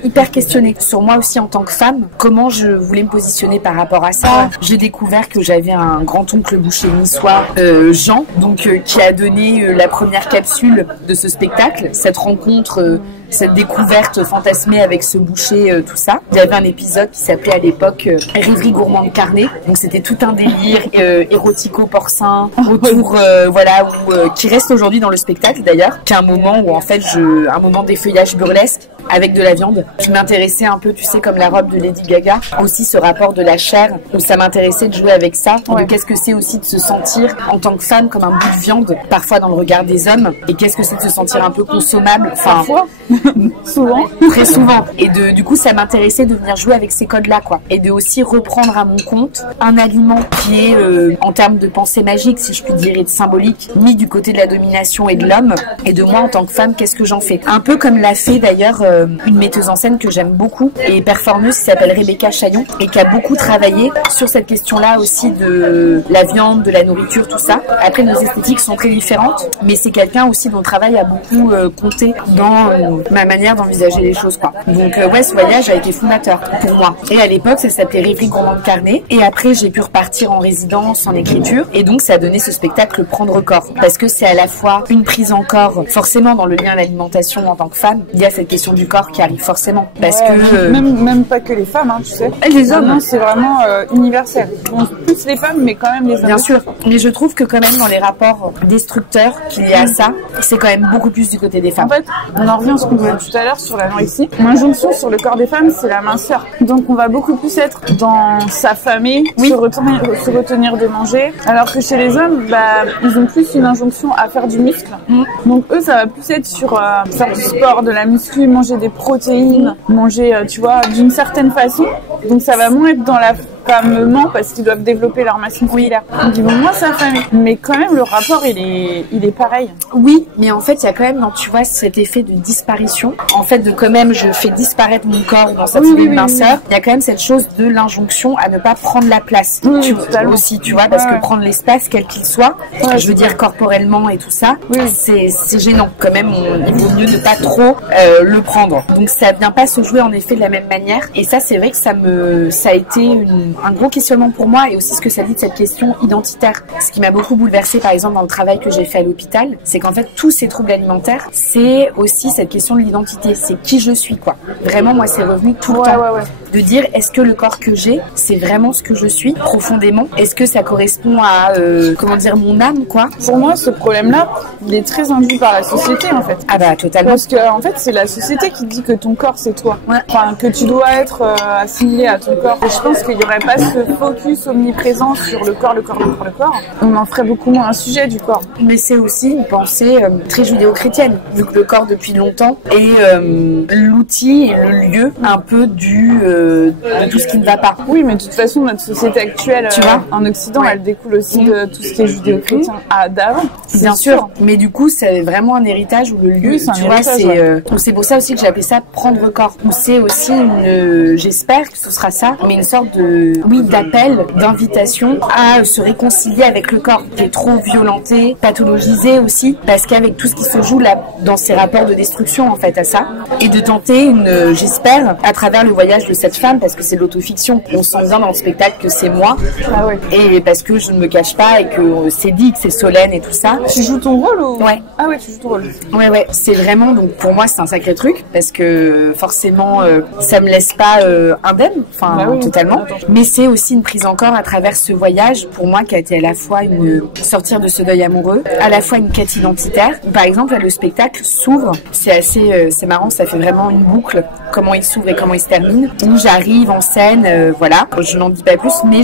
hyper questionnée sur moi aussi en tant que femme, comment je voulais me positionner par rapport à ça. J'ai découvert que j'avais un grand-oncle boucher niçois, Jean, donc qui a donné la première capsule de ce spectacle, cette rencontre, cette découverte fantasmée avec ce boucher, tout ça. Il y avait un épisode qui s'appelait à l'époque Rêverie gourmande carnet, donc c'était tout un délire érotico-porcin autour, voilà, qui reste aujourd'hui dans le spectacle d'ailleurs, qui est un moment où en fait un moment d'effeuillage burlesque avec de la viande. Je m'intéressais un peu, tu sais, comme la robe de Lady Gaga, aussi ce rapport de la chair, où ça m'intéressait de jouer avec ça, de qu'est-ce que c'est aussi de se sentir en tant que femme comme un bout de viande, parfois dans le regard des hommes, et qu'est-ce que c'est de se sentir un peu consommable, enfin, parfois, souvent, très souvent. Et du coup, ça m'intéressait de venir jouer avec ces codes-là, quoi, et de aussi reprendre à mon compte un aliment qui est, en termes de pensée magique, si je puis dire, et de symbolique, mis du côté de la domination et de l'homme, et de moi en tant que femme, qu'est-ce que j'en fais. Un peu comme l'a fait d'ailleurs une metteuse en scène que j'aime beaucoup et performeuse qui s'appelle Rebecca Chaillon et qui a beaucoup travaillé sur cette question-là aussi de la viande, de la nourriture, tout ça. Après, nos esthétiques sont très différentes, mais c'est quelqu'un aussi dont le travail a beaucoup compté dans ma manière d'envisager les choses, quoi. Donc ouais, ce voyage a été fondateur pour moi. Et à l'époque, ça s'appelait Rêverie gourmande carnet. Et après, j'ai pu repartir en résidence, en écriture. Et donc, ça a donné ce spectacle Prendre corps. Parce que c'est à la fois une prise en corps, forcément dans le lien à l'alimentation en tant que femme, il y a cette question du corps qui arrive forcément. Parce que... Même pas que les femmes, hein, tu sais. Les hommes, c'est vraiment universel. Bon, plus les femmes, mais quand même les hommes. Bien sûr. Mais je trouve que quand même dans les rapports destructeurs qu'il y a à ça, c'est quand même beaucoup plus du côté des femmes. En fait, on en revient à ce qu'on disait tout à l'heure sur l'anorexie. L'injonction sur le corps des femmes, c'est la minceur. Donc on va beaucoup plus être dans sa famille, se retenir de manger. Alors que chez les hommes, ils ont plus une injonction à faire du muscle. Donc eux, ça va plus être sur faire du sport, de la muscu, manger des protéines, manger, tu vois, d'une certaine façon. Donc ça va moins être dans la famement parce qu'ils doivent développer leur masse musculaire. Donc ils vont moins s'affamer. Mais quand même, le rapport, il est pareil. Oui, mais en fait, il y a quand même, tu vois, cet effet de disparition. En fait, de quand même, je fais disparaître mon corps dans cette idée de minceur. Il y a quand même cette chose de l'injonction à ne pas prendre la place. Aussi, tu vois, parce que prendre l'espace, quel qu'il soit, je veux dire corporellement et tout ça, c'est gênant. Quand même, il vaut mieux ne pas trop le prendre. Donc ça vient pas se jouer en effet de la même manière. Et ça, c'est vrai que ça a été un gros questionnement pour moi et aussi ce que ça dit de cette question identitaire. Ce qui m'a beaucoup bouleversée, par exemple, dans le travail que j'ai fait à l'hôpital, c'est qu'en fait, tous ces troubles alimentaires, c'est aussi cette question de l'identité. C'est qui je suis, quoi. Vraiment, moi, c'est revenu tout le temps. De dire, est-ce que le corps que j'ai, c'est vraiment ce que je suis, profondément? Est-ce que ça correspond à, mon âme, quoi? Pour moi, ce problème-là, il est très induit par la société, en fait. Ah bah, totalement. Parce que, en fait, c'est la société qui dit que ton corps, c'est toi. Enfin, que tu dois être assimilé à ton corps. Et je pense qu'il y aurait pas ce focus omniprésent sur le corps. On en ferait beaucoup moins un sujet du corps. Mais c'est aussi une pensée très judéo-chrétienne, vu que le corps depuis longtemps est l'outil et le lieu un peu de tout ce qui ne va pas. Oui, mais de toute façon, notre société actuelle, tu vois, en Occident, elle découle aussi de tout ce qui est judéo-chrétien d'avant. Bien sûr, mais du coup, c'est vraiment un héritage où le lieu, tu vois, c'est pour ça aussi que j'ai appelé ça prendre corps. C'est aussi j'espère que ce sera ça, mais une sorte de d'appel, d'invitation à se réconcilier avec le corps qui est trop violenté, pathologisé aussi, parce qu'avec tout ce qui se joue là dans ces rapports de destruction en fait à ça, et de tenter j'espère, à travers le voyage de cette femme, parce que c'est de l'autofiction, on sent bien dans le spectacle que c'est moi, et parce que je ne me cache pas et que c'est dit que c'est Solène et tout ça. Tu joues ton rôle ou... Ouais. Ah ouais, tu joues ton rôle. Ouais, c'est vraiment, donc pour moi c'est un sacré truc, parce que forcément ça me laisse pas indemne, totalement, mais c'est aussi une prise en corps à travers ce voyage, pour moi qui a été à la fois sortir de ce deuil amoureux, à la fois une quête identitaire. Par exemple, là, le spectacle s'ouvre, c'est marrant, ça fait vraiment une boucle, comment il s'ouvre et comment il se termine, où j'arrive en scène, je n'en dis pas plus, mais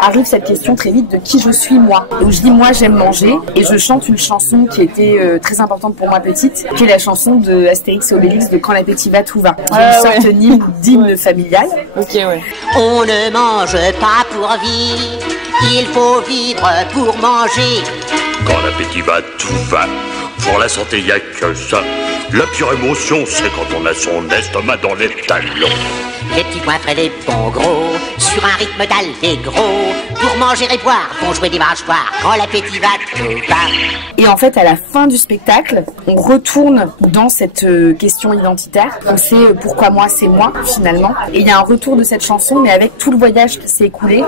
arrive cette question très vite de qui je suis moi, où je dis moi j'aime manger, et je chante une chanson qui était très importante pour moi petite, qui est la chanson de Astérix et Obélix de Quand l'appétit va tout va, qui est une sorte d'hymne familial. Ok, ouais. On ne mange pas pour vivre, il faut vivre pour manger. Quand l'appétit va, tout va. Pour la santé, y a que ça. La pire émotion, c'est quand on a son estomac dans les talons. Les petits points frais, les bons gros, sur un rythme d'allégro, pour manger et boire, pour jouer des mâchoires, quand l'appétit va, tout va. Et en fait, à la fin du spectacle, on retourne dans cette question identitaire. On sait pourquoi moi, c'est moi, finalement. Et il y a un retour de cette chanson, mais avec tout le voyage qui s'est écoulé,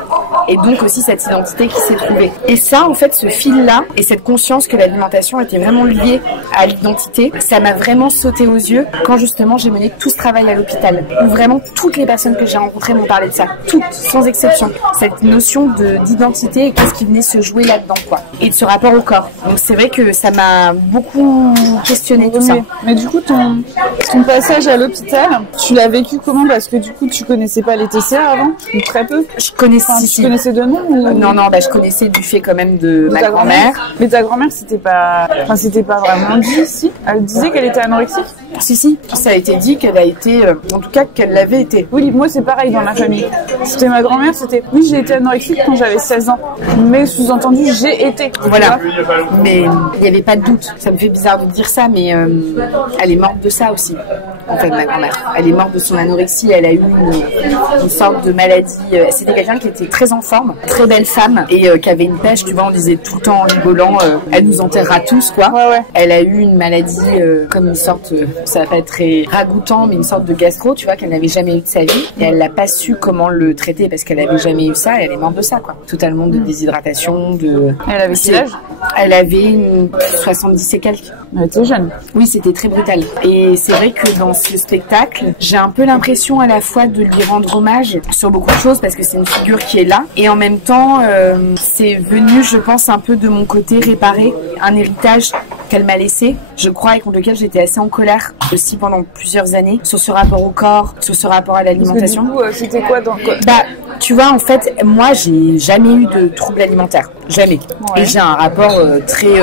et donc aussi cette identité qui s'est trouvée. Et ça, en fait, ce fil-là, et cette conscience que l'alimentation était vraiment liée à l'identité, ça m'a vraiment sauté aux yeux quand justement j'ai mené tout ce travail à l'hôpital, où vraiment toutes les personnes que j'ai rencontrées m'ont parlé de ça, toutes, sans exception. Cette notion d'identité et qu'est-ce qui venait se jouer là-dedans, quoi. Et de ce rapport au corps. Donc c'est vrai que ça m'a beaucoup questionné tout ça. Mais du coup, ton passage à l'hôpital, tu l'as vécu comment? Parce que du coup, tu connaissais pas les TCA avant, ou très peu? Je connaissais, tu connaissais de nom ou... Non, je connaissais du fait quand même de ma grand-mère. Mais ta grand-mère, c'était pas vraiment dit, si? Elle disait qu'elle était anorexique? Si, ça a été dit qu'elle a été, en tout cas qu'elle l'avait été. Oui, moi c'est pareil dans ma famille. C'était ma grand-mère, oui, j'ai été anorexique quand j'avais 16 ans. Mais sous-entendu, j'ai été. Voilà. Mais il n'y avait pas de doute. Ça me fait bizarre de dire ça, mais elle est morte de ça aussi. En fait, ma grand-mère. Elle est morte de son anorexie. Elle a eu une sorte de maladie. C'était quelqu'un qui était très en forme, très belle femme et qui avait une pêche. Tu vois, on disait tout le temps en rigolant, elle nous enterrera tous, quoi. Ouais. Elle a eu une maladie comme une sorte, ça va pas être très ragoûtant, mais une sorte de gastro, tu vois, qu'elle n'avait jamais eu de sa vie. Et elle n'a pas su comment le traiter parce qu'elle n'avait jamais eu ça. Et elle est morte de ça, quoi. Totalement de déshydratation, Elle avait quel âge? Elle avait 70 et quelques. Elle était jeune. Oui, c'était très brutal. Et c'est vrai que dans ce spectacle, j'ai un peu l'impression à la fois de lui rendre hommage sur beaucoup de choses parce que c'est une figure qui est là. Et en même temps, c'est venu, je pense, un peu de mon côté réparer un héritage qu'elle m'a laissé, je crois, et contre lequel j'étais assez en colère aussi pendant plusieurs années, sur ce rapport au corps, sur ce rapport à l'alimentation. Parce que du coup, c'était quoi dans quoi? Tu vois, en fait, moi, j'ai jamais eu de troubles alimentaires. Jamais. Ouais. Et j'ai un rapport très,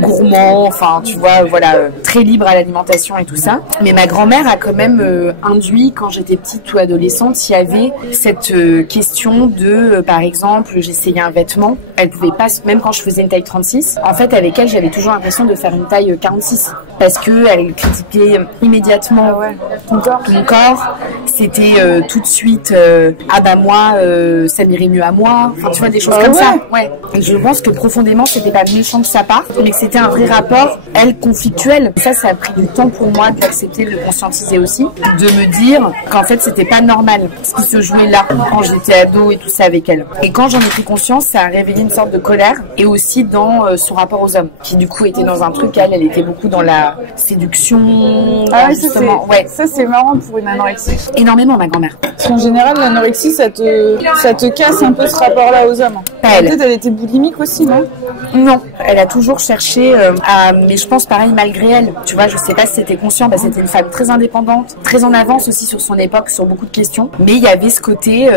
gourmand, enfin, tu vois, voilà, très libre à l'alimentation et tout ça. Mais ma grand-mère a quand même induit, quand j'étais petite ou adolescente, il y avait cette question de, par exemple, j'essayais un vêtement, elle pouvait pas, même quand je faisais une taille 36, en fait, avec elle, j'avais toujours l'impression de faire une taille 46. Parce que elle critiquait immédiatement ton corps. C'était tout de suite, moi, ça m'irait mieux à moi. Enfin, tu vois, des choses comme ça. Ouais. Et je pense que profondément, c'était pas méchant de sa part, mais que c'était un vrai rapport, elle, conflictuel. Ça a pris du temps pour moi de l'accepter, de le conscientiser aussi, de me dire qu'en fait, c'était pas normal ce qui se jouait là, quand j'étais ado et tout ça avec elle. Et quand j'en ai pris conscience, ça a réveillé une sorte de colère, et aussi dans son rapport aux hommes, qui du coup était dans un truc, elle était beaucoup dans la séduction. Ah oui, ça c'est marrant pour une anorexie. Énormément, ma grand-mère. Parce qu'en général, l'anorexie, ça te casse un peu ce rapport-là aux hommes. Peut-être elle était boulimique aussi, non? Non, elle a toujours cherché mais je pense pareil malgré elle. Tu vois, je sais pas si c'était conscient, c'était une femme très indépendante, très en avance aussi sur son époque, sur beaucoup de questions. Mais il y avait ce côté,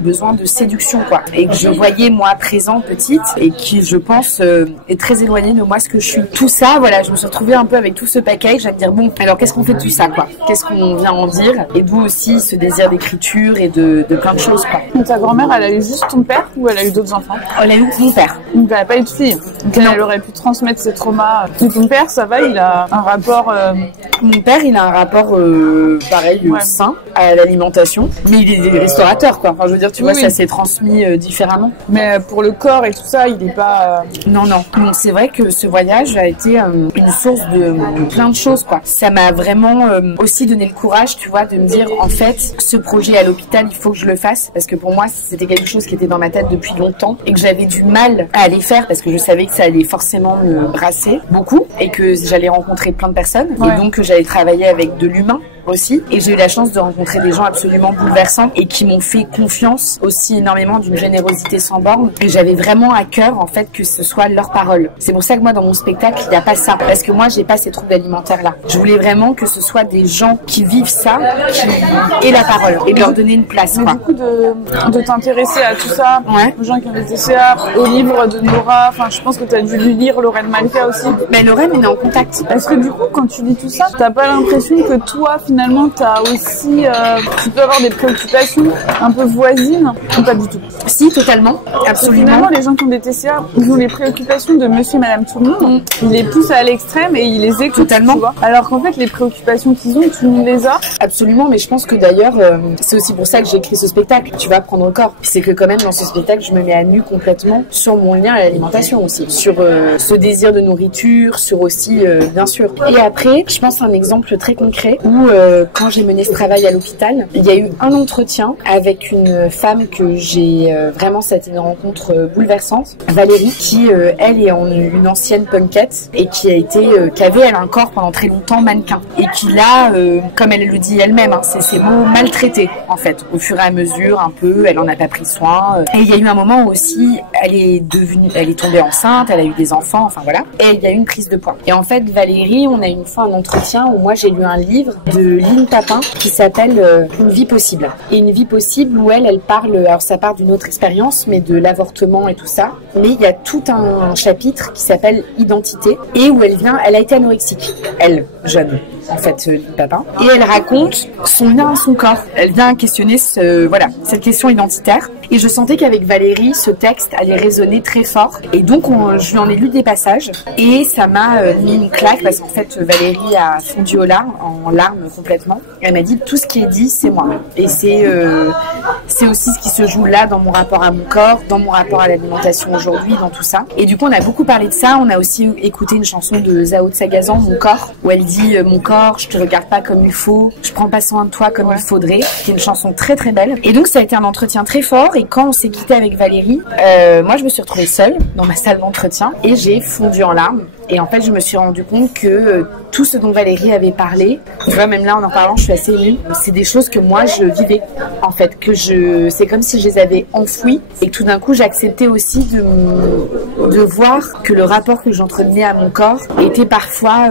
besoin de séduction, quoi. Et que je voyais moi présent, petite, et qui, je pense, est très éloignée de moi, ce que je suis. Tout ça, voilà, je me suis retrouvée un peu avec tout ce package à me dire, bon, alors qu'est-ce qu'on fait de tout ça, quoi? Qu'est-ce qu'on vient en dire? Et d'où aussi ce désir d'écriture et de plein de choses, quoi. Et ta grand-mère, elle a eu juste ton père ou elle a eu d'autres enfants? enfants? On a eu mon père. Donc elle n'a pas eu de fille. Donc elle aurait pu transmettre ses traumas. Et ton père, ça va, il a un rapport... Mon père, il a un rapport pareil, sain à l'alimentation. Mais il est restaurateur, quoi. Enfin, je veux dire, tu vois, ça s'est transmis différemment. Mais pour le corps et tout ça, il n'est pas... Non. C'est vrai que ce voyage a été une source de plein de choses, quoi. Ça m'a vraiment aussi donné le courage, tu vois, de me dire, en fait, ce projet à l'hôpital, il faut que je le fasse. Parce que pour moi, c'était quelque chose qui était dans ma tête depuis longtemps et que j'avais du mal à aller faire parce que je savais que ça allait forcément me brasser beaucoup et que j'allais rencontrer plein de personnes et donc que j'allais travailler avec de l'humain aussi. Et j'ai eu la chance de rencontrer des gens absolument bouleversants et qui m'ont fait confiance aussi énormément, d'une générosité sans borne. Et j'avais vraiment à cœur, en fait, que ce soit leur parole. C'est pour ça que moi, dans mon spectacle, il n'y a pas ça. Parce que moi, j'ai pas ces troubles alimentaires-là. Je voulais vraiment que ce soit des gens qui vivent ça, qui aient la parole et de leur donner une place, quoi. Du coup, de t'intéresser à tout ça, aux gens qui ont des TCA, aux livres de Nora, enfin, je pense que tu as dû lire Lorraine Malka aussi. Mais Lorraine, on est en contact. Parce que du coup, quand tu lis tout ça, t'as pas l'impression que toi, finalement, t'as aussi, tu peux avoir des préoccupations un peu voisines, ou pas du tout? Si, totalement, absolument. Finalement, les gens qui ont des TCA, ils ont les préoccupations de monsieur et madame tout le monde, ils les poussent à l'extrême et ils les écoutent, totalement. Tu vois. Alors qu'en fait, les préoccupations qu'ils ont, tout le monde les a. Absolument, mais je pense que d'ailleurs, c'est aussi pour ça que j'ai écrit ce spectacle. Tu vas prendre le corps. C'est que quand même, dans ce spectacle, je me mets à nu complètement sur mon lien à l'alimentation aussi, sur ce désir de nourriture, sur aussi, bien sûr. Et après, je pense à un exemple très concret où, quand j'ai mené ce travail à l'hôpital, il y a eu un entretien avec une femme que j'ai vraiment, ça a été une rencontre bouleversante, Valérie, qui elle est une ancienne punkette et qui avait elle un corps pendant très longtemps mannequin et qui l'a, comme elle le dit elle-même, c'est ses mots, maltraité en fait, au fur et à mesure un peu, elle en a pas pris soin. Et il y a eu un moment où aussi elle est tombée enceinte, elle a eu des enfants, enfin voilà, et il y a eu une prise de poids. Et en fait, Valérie, on a une fois un entretien où moi j'ai lu un livre de Lynn Papin qui s'appelle Une vie possible. Et une vie possible où elle parle, alors ça part d'une autre expérience, mais de l'avortement et tout ça. Mais il y a tout un chapitre qui s'appelle Identité et où elle a été anorexique, elle, jeune. En fait, Lynn Papin. Et elle raconte son lien à son corps. Elle vient questionner cette question identitaire. Et je sentais qu'avec Valérie, ce texte allait résonner très fort. Et donc, je lui en ai lu des passages. Et ça m'a mis une claque parce qu'en fait, Valérie a fondu en larmes complètement. Elle m'a dit, tout ce qui est dit, c'est moi. Et c'est aussi ce qui se joue là dans mon rapport à mon corps, dans mon rapport à l'alimentation aujourd'hui, dans tout ça. Et du coup, on a beaucoup parlé de ça. On a aussi écouté une chanson de Zao de Sagazan, Mon corps, où elle dit, mon corps, je te regarde pas comme il faut, je prends pas soin de toi comme il faudrait. C'est une chanson très très belle. Et donc ça a été un entretien très fort. Et quand on s'est quitté avec Valérie, moi je me suis retrouvée seule dans ma salle d'entretien et j'ai fondu en larmes. Et en fait, je me suis rendu compte que tout ce dont Valérie avait parlé, tu vois, même là en parlant, je suis assez émue. C'est des choses que moi je vivais, en fait, c'est comme si je les avais enfouies et que tout d'un coup j'acceptais aussi de voir que le rapport que j'entretenais à mon corps était parfois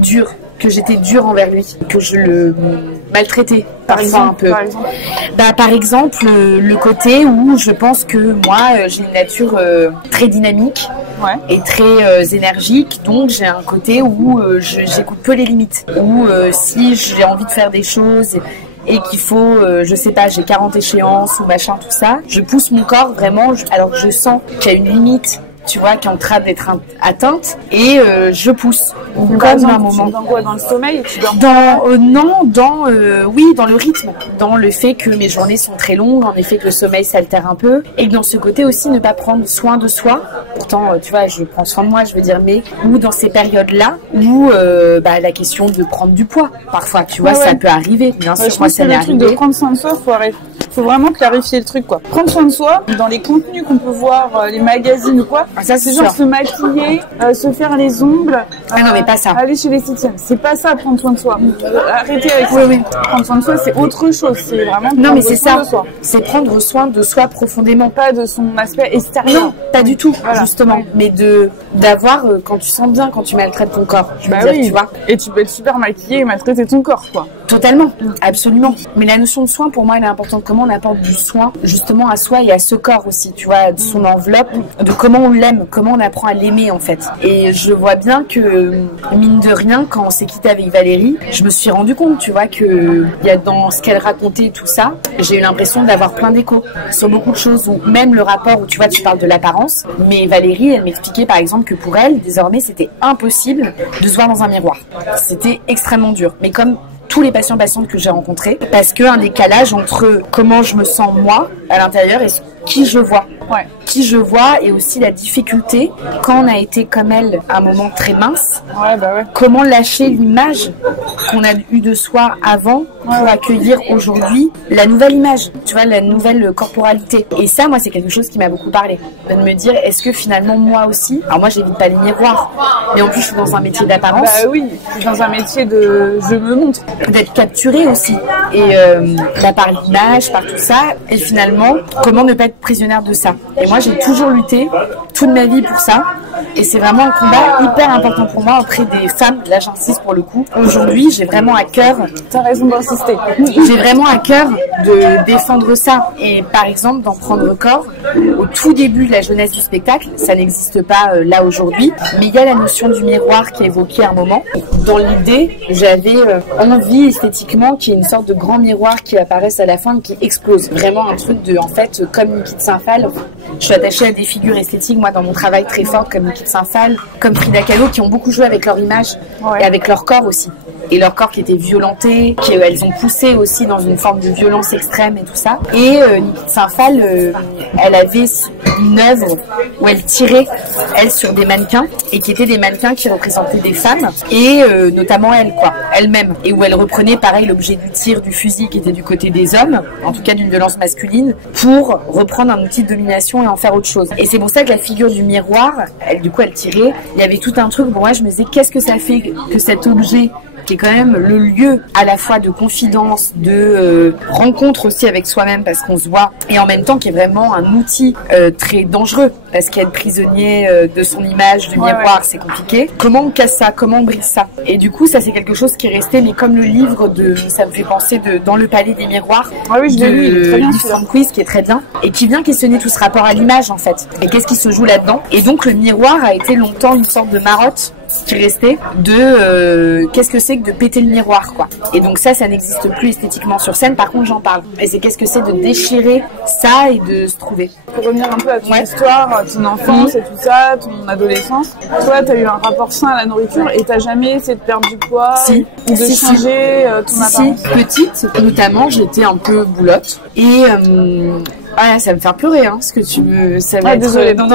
dur. Que j'étais dure envers lui, que je le maltraitais parfois un peu. Par exemple, le côté où je pense que moi, j'ai une nature très dynamique et très énergique, donc j'ai un côté où j'écoute peu les limites, où si j'ai envie de faire des choses et qu'il faut, je sais pas, j'ai 40 échéances ou machin, tout ça, je pousse mon corps vraiment, alors que je sens qu'il y a une limite, tu vois, qui est en train d'être atteinte, et je pousse. Comme un moment. Dans quoi? Dans le sommeil? Tu dors dans le rythme, dans le fait que mes journées sont très longues, en effet que le sommeil s'altère un peu, et dans ce côté aussi ne pas prendre soin de soi. Pourtant, tu vois, je prends soin de moi, je veux dire, mais ou dans ces périodes-là où la question de prendre du poids, parfois, tu vois, ça peut arriver. Bien sûr, moi, ça m'est arrivé. De prendre soin de soi, faut vraiment clarifier le truc, quoi. Prendre soin de soi, dans les contenus qu'on peut voir, les magazines ou quoi, ça c'est genre se maquiller, se faire les ongles. Non, mais pas ça. Aller chez l'esthéticienne, c'est pas ça, prendre soin de soi. Arrêtez avec ça. Oui. Prendre soin de soi, c'est autre chose. C'est vraiment non, mais c'est ça. C'est prendre soin de soi profondément, pas de son aspect extérieur. Non, pas du tout, justement. Ouais. Mais d'avoir quand tu sens bien, quand tu maltraites ton corps. Je veux dire, tu vois. Et tu peux être super maquillée et maltraiter ton corps, quoi. Totalement, absolument. Mais la notion de soin, pour moi, elle est importante. Comment on apporte du soin, justement, à soi et à ce corps aussi, tu vois, de son enveloppe, de comment on l'aime, comment on apprend à l'aimer, en fait. Et je vois bien que, mine de rien, quand on s'est quitté avec Valérie, je me suis rendu compte, tu vois, que il y a dans ce qu'elle racontait tout ça, j'ai eu l'impression d'avoir plein d'échos sur beaucoup de choses, ou même le rapport où, tu vois, tu parles de l'apparence, mais Valérie, elle m'expliquait, par exemple, que pour elle, désormais, c'était impossible de se voir dans un miroir. C'était extrêmement dur. Mais comme tous les patients-patientes que j'ai rencontrés, parce qu'il y a un décalage entre comment je me sens moi à l'intérieur et qui je vois. Ouais. Qui je vois, et aussi la difficulté quand on a été comme elle à un moment très mince, comment lâcher l'image qu'on a eue de soi avant pour accueillir aujourd'hui la nouvelle image, tu vois, la nouvelle corporalité. Et ça, moi, c'est quelque chose qui m'a beaucoup parlé, de me dire, est-ce que finalement moi aussi, alors moi j'évite pas les miroirs, mais en plus je suis dans un métier d'apparence. Bah oui, je suis dans un métier de je me montre, d'être capturée aussi, et par l'image, par tout ça, et finalement comment ne pas être prisonnière de ça. Et moi j'ai toujours lutté toute ma vie pour ça, et c'est vraiment un combat hyper important pour moi auprès des femmes. Là j'insiste pour le coup, aujourd'hui j'ai vraiment à cœur, t'as raison d'insister, j'ai vraiment à cœur de défendre ça. Et par exemple dans Prendre Corps, au tout début de la jeunesse du spectacle, ça n'existe pas là aujourd'hui, mais il y a la notion du miroir qui est évoquée à un moment. Dans l'idée, j'avais envie esthétiquement qu'il y ait une sorte de grand miroir qui apparaisse à la fin, qui explose. Vraiment un truc de, en fait, comme Niki de Saint-Phal. Je suis attachée à des figures esthétiques, moi, dans mon travail très fort, comme Niki de Saint-Phal, comme Frida Kahlo, qui ont beaucoup joué avec leur image et avec leur corps aussi. Et leur corps qui était violenté, qu'elles ont poussé aussi dans une forme de violence extrême et tout ça. Et Niki de Saint-Phal, elle avait une œuvre où elle tirait, elle, sur des mannequins, et qui étaient des mannequins qui représentaient des femmes, et notamment elle, quoi, elle-même. Et où elle reprenait, pareil, l'objet du tir, du fusil qui était du côté des hommes, en tout cas d'une violence masculine, pour reprendre un outil de domination et en faire autre chose. Et c'est pour ça que la figure du miroir, elle, du coup, elle tirait, il y avait tout un truc, bon, moi, je me disais, qu'est-ce que ça fait que cet objet qui est quand même le lieu à la fois de confidence, de rencontre aussi avec soi-même parce qu'on se voit, et en même temps qui est vraiment un outil très dangereux parce qu'être prisonnier de son image, du miroir, c'est compliqué. Comment on casse ça? Comment on brise ça? Et du coup, ça c'est quelque chose qui est resté, mais comme le livre de, ça me fait penser de Dans le palais des miroirs, de Frank Quiz, qui est très bien, et qui vient questionner tout ce rapport à l'image en fait. Et qu'est-ce qui se joue là-dedans? Et donc le miroir a été longtemps une sorte de marotte qui restait de qu'est-ce que c'est que de péter le miroir, quoi. Et donc ça n'existe plus esthétiquement sur scène, par contre j'en parle. Et c'est qu'est-ce que c'est de déchirer ça et de se trouver. Pour revenir un peu à ton histoire, ton enfance et tout ça, ton adolescence, toi t'as eu un rapport sain à la nourriture et t'as jamais essayé de perdre du poids ou de changer ton apparence? Petite, notamment, j'étais un peu boulotte et ah, ça me fait pleurer, hein, ce que tu me... Ça va être... Désolée, non,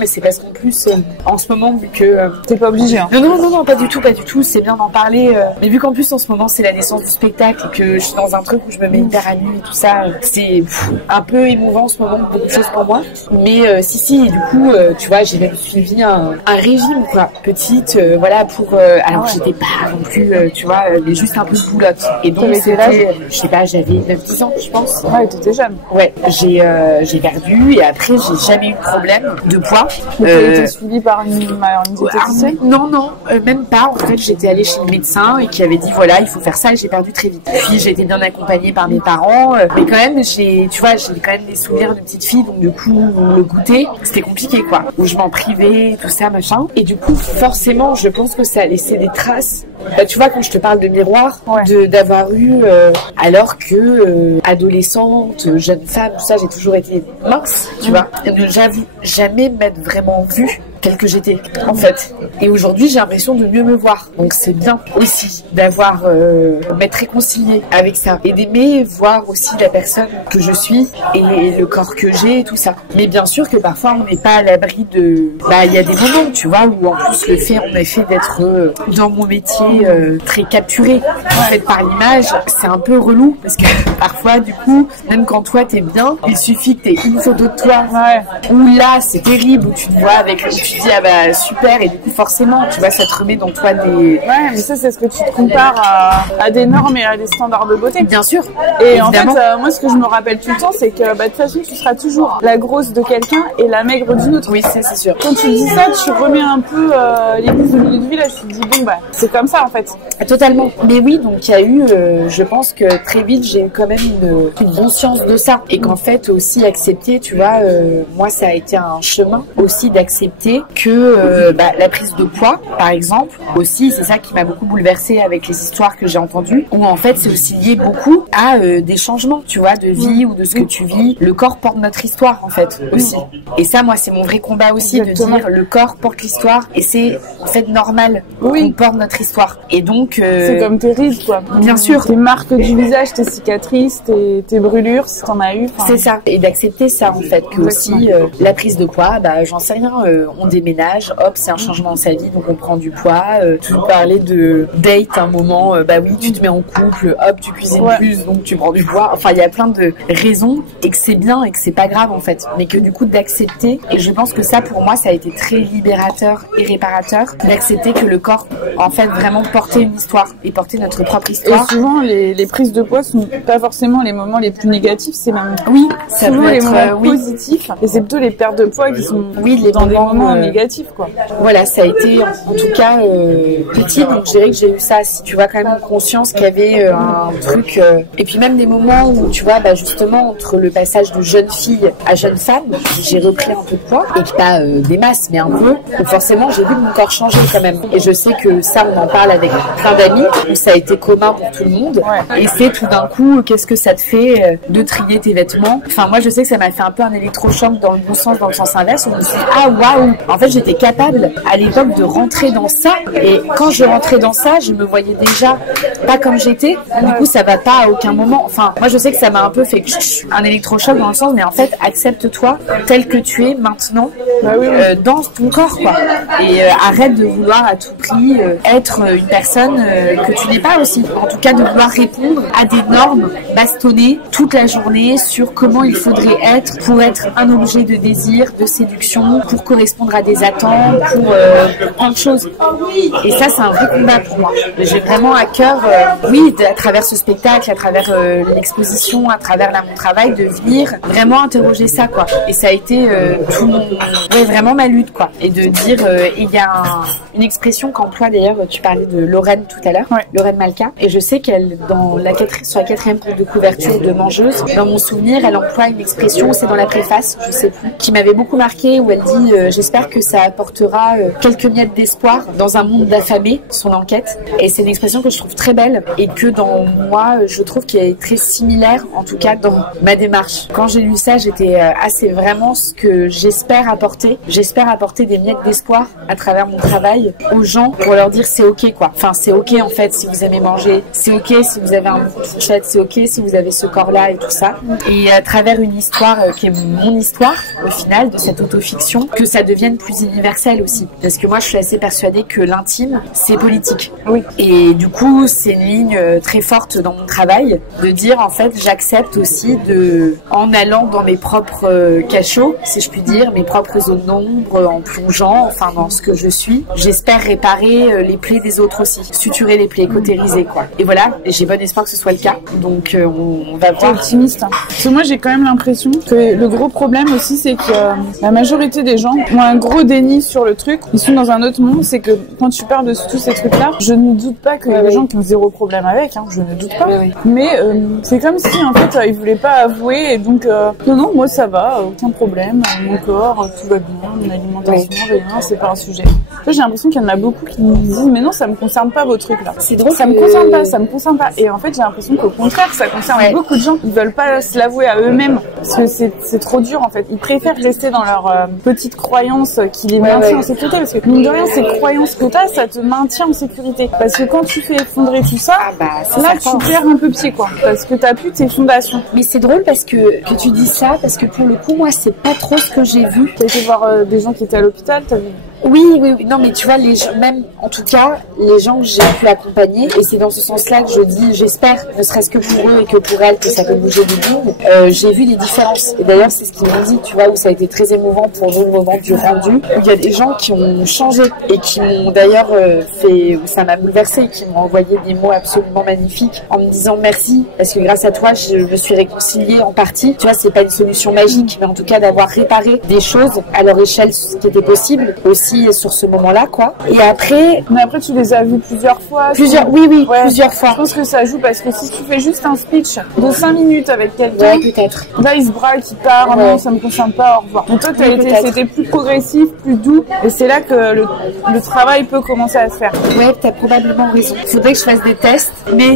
mais c'est parce qu'en plus, en ce moment, vu que... T'es pas obligée, hein. Non, pas du tout, c'est bien d'en parler. Mais vu qu'en plus, en ce moment, c'est la naissance du spectacle et que je suis dans un truc où je me mets hyper à nu et tout ça, c'est un peu émouvant en ce moment, beaucoup de choses pour moi. Mais si, et du coup, tu vois, j'ai même suivi un régime, quoi, petite, voilà, pour... alors, j'étais pas non plus, tu vois, mais juste un peu boulotte. Et donc, c'était, je sais pas, j'avais 9-10 ans, je pense. Ouais, t'étais jeune. Ouais. J'ai perdu et après j'ai jamais eu de problème de poids. Tu as été suivie par une diététicienne? Non, même pas. En fait, j'étais allée chez le médecin et qui avait dit voilà, il faut faire ça, et j'ai perdu très vite. Puis j'ai été bien accompagnée par mes parents, mais quand même j'ai quand même des souvenirs de petite fille, donc du coup le goûter c'était compliqué, quoi. Où je m'en privais, tout ça, machin. Et du coup forcément, je pense que ça a laissé des traces. Bah, tu vois, quand je te parle de miroir, d'avoir eu, alors que adolescente, jeune femme, tout ça, j'ai toujours été mince, tu vois. J'avoue, jamais m'être vraiment vue telle que j'étais, en fait. Et aujourd'hui, j'ai l'impression de mieux me voir. Donc c'est bien aussi d'avoir m'être réconciliée avec ça et d'aimer voir aussi la personne que je suis et le corps que j'ai et tout ça. Mais bien sûr que parfois on n'est pas à l'abri de... Bah, il y a des moments, tu vois, où en plus le fait, en effet, d'être dans mon métier très capturé en fait par l'image, c'est un peu relou parce que parfois, du coup, même quand toi t'es bien, il suffit que t'aies une photo de toi où là c'est terrible, où tu te vois avec le tu dis ah bah super, et du coup forcément tu vois ça te remet dans toi des... Ouais, mais ça c'est ce que tu te compares à des normes et à des standards de beauté. Bien sûr. Et évidemment. En fait moi ce que je me rappelle tout le temps c'est que de toute façon tu seras toujours la grosse de quelqu'un et la maigre d'une autre. Oui, c'est sûr. Quand tu dis ça, tu remets un peu l'église au milieu du village, tu te dis bon bah c'est comme ça en fait. Totalement. Mais oui, donc il y a eu, je pense que très vite j'ai eu quand même une conscience de ça, et qu'en fait aussi accepter, tu vois, moi ça a été un chemin aussi d'accepter que la prise de poids, par exemple, aussi c'est ça qui m'a beaucoup bouleversée avec les histoires que j'ai entendues, où en fait c'est aussi lié beaucoup à des changements, tu vois, de vie ou de ce que tu vis. Le corps porte notre histoire en fait aussi. Et ça, moi c'est mon vrai combat aussi. Exactement. De dire le corps porte l'histoire et c'est en fait normal qu'on porte notre histoire. Et donc c'est comme tes rides quoi. Bien sûr. Tes marques du visage, tes cicatrices, tes brûlures si t'en as eu. C'est ça. Et d'accepter ça en fait, que aussi la prise de poids, j'en sais rien, on déménage, hop, c'est un changement dans sa vie, donc on prend du poids. Tu parlais de date un moment, oui, tu te mets en couple, hop, tu cuisines plus, donc tu prends du poids. Enfin, il y a plein de raisons, et que c'est bien et que c'est pas grave en fait, mais que du coup d'accepter. Et je pense que ça pour moi ça a été très libérateur et réparateur, d'accepter que le corps en fait vraiment portait une histoire et portait notre propre histoire. Et souvent les prises de poids sont pas forcément les moments les plus négatifs, c'est même ça souvent peut les être moments positifs, et c'est plutôt les pertes de poids qui sont dans des moments négatifs quoi. Voilà, ça a été en tout cas petit, donc je dirais que j'ai eu ça, si tu vois quand même conscience qu'il y avait un truc et puis même des moments où tu vois justement entre le passage de jeune fille à jeune femme, j'ai repris un peu de poids, et pas des masses mais un peu, donc forcément j'ai vu mon corps changer quand même, et je sais que ça on en parle avec plein d'amis où ça a été commun pour tout le monde, et c'est tout d'un coup qu'est-ce que ça te fait de trier tes vêtements. Enfin moi je sais que ça m'a fait un peu un électrochoc dans le bon sens, dans le sens inverse, où je me suis dit ah waouh, en fait j'étais capable à l'époque de rentrer dans ça, et quand je rentrais dans ça je me voyais déjà pas comme j'étais, du coup ça va pas à aucun moment. Enfin moi je sais que ça m'a un peu fait un électrochoc dans le sens, mais en fait accepte-toi tel que tu es maintenant, dans ton corps quoi, et arrête de vouloir à tout prix être une personne que tu n'es pas aussi, en tout cas de vouloir répondre à des normes bastonnées toute la journée sur comment il faudrait être pour être un objet de désir, de séduction, pour correspondre à des attentes, pour plein de choses. Et ça c'est un vrai combat pour moi. J'ai vraiment à cœur, à travers ce spectacle, à travers l'exposition, à travers mon travail, de venir vraiment interroger ça quoi. Et ça a été vraiment ma lutte quoi. Et de dire, il y a une expression qu'emploie d'ailleurs, tu parlais de Lorraine tout à l'heure, Lorraine Malka, et je sais qu'elle, sur la 4e page de couverture de Mangeuse, dans mon souvenir, elle emploie une expression, c'est dans la préface, je sais plus, qui m'avait beaucoup marqué, où elle dit j'espère que ça apportera quelques miettes d'espoir dans un monde d'affamés, son enquête. Et c'est une expression que je trouve très belle, et que dans moi, je trouve qu'elle est très similaire, en tout cas dans ma démarche. Quand j'ai lu ça, j'étais assez vraiment ce que j'espère apporter. J'espère apporter des miettes d'espoir à travers mon travail aux gens, pour leur dire c'est ok quoi. Enfin c'est ok en fait si vous aimez manger, c'est ok si vous avez un bout de fourchette, c'est ok si vous avez ce corps là et tout ça. Et à travers une histoire qui est mon histoire au final, de cette autofiction, que ça devienne plus universel aussi. Parce que moi je suis assez persuadée que l'intime c'est politique. Et du coup c'est une ligne très forte dans mon travail, de dire en fait j'accepte aussi en allant dans mes propres cachots, si je puis dire, mes propres zones d'ombre, en plongeant enfin dans ce que je suis, j'espère réparer les plaies des autres aussi, suturer les plaies, cautériser quoi. Et voilà, et j'ai bon espoir que ce soit le cas, donc on va voir. Optimiste hein. Parce que moi j'ai quand même l'impression que le gros problème aussi c'est que la majorité des gens ont un gros déni sur le truc, ils sont dans un autre monde. C'est que quand tu parles de tous ces trucs là, je ne doute pas qu'il y a des gens qui ont zéro problème avec je ne doute pas, mais c'est comme si en fait ils voulaient pas avouer, et donc non moi ça va, aucun problème, mon corps tout va bien, mon alimentation rien, c'est pas un sujet. J'ai l'impression qu'il y en a beaucoup qui me disent mais non ça me concerne pas vos trucs là, c'est drôle, ça me concerne pas, et en fait j'ai l'impression qu'au contraire ça concerne beaucoup de gens. Ils veulent pas se l'avouer à eux-mêmes parce que c'est trop dur en fait, ils préfèrent rester dans leur petite croyance qui les maintient en sécurité, parce que mine de rien ces croyances que t'as, ça te maintient en sécurité, parce que quand tu fais effondrer tout ça, là tu perds un peu pied quoi, parce que t'as plus tes fondations. Mais c'est drôle parce que tu dis ça, parce que pour le coup moi c'est pas trop ce que j'ai vu. T'as été voir des gens qui étaient à l'hôpital, t'as vu? Oui. Non, mais tu vois, même, en tout cas, les gens que j'ai pu accompagner, et c'est dans ce sens-là que je dis, j'espère, ne serait-ce que pour eux et que pour elles, que ça peut bouger du bout. J'ai vu les différences. Et d'ailleurs, c'est ce qu'ils m'ont dit, tu vois, où ça a été très émouvant pour nous, le moment du rendu. Il y a des gens qui ont changé et qui m'ont d'ailleurs fait, ça m'a bouleversée, qui m'ont envoyé des mots absolument magnifiques en me disant merci, parce que grâce à toi, je me suis réconciliée en partie. Tu vois, c'est pas une solution magique, mais en tout cas d'avoir réparé des choses à leur échelle, ce qui était possible aussi sur ce moment-là, quoi. Et après... Mais après, tu les as vus plusieurs fois. Oui, plusieurs fois. Je pense que ça joue parce que si tu fais juste un speech de 5 minutes avec quelqu'un, peut-être. Là, il se braque, il part, non, ça me concerne pas, au revoir. Donc toi, c'était plus progressif, plus doux, et c'est là que le travail peut commencer à se faire. Ouais, t'as probablement raison. Il faudrait que je fasse des tests. Mais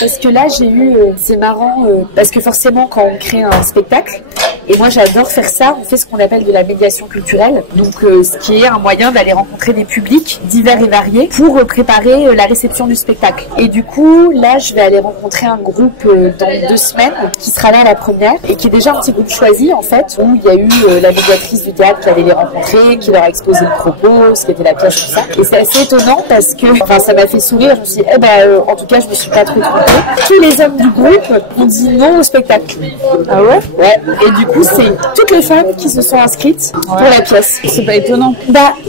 parce que là, j'ai eu, c'est marrant, parce que forcément, quand on crée un spectacle, et moi j'adore faire ça, on fait ce qu'on appelle de la médiation culturelle, donc ce qui est un moyen d'aller rencontrer des publics divers et variés pour préparer la réception du spectacle. Et du coup, là, je vais aller rencontrer un groupe dans 2 semaines qui sera là à la première et qui est déjà un petit groupe choisi en fait, où il y a eu la médiatrice du théâtre qui allait les rencontrer, qui leur a exposé le propos, ce qui était la pièce, tout ça. Et c'est assez étonnant parce que, ça m'a fait sourire. Je me suis dit, en tout cas, je me suis pas trop trompée. Tous les hommes du groupe ont dit non au spectacle. Ah ouais? Ouais. Et du coup, c'est toutes les femmes qui se sont inscrites pour la pièce. C'est pas étonnant.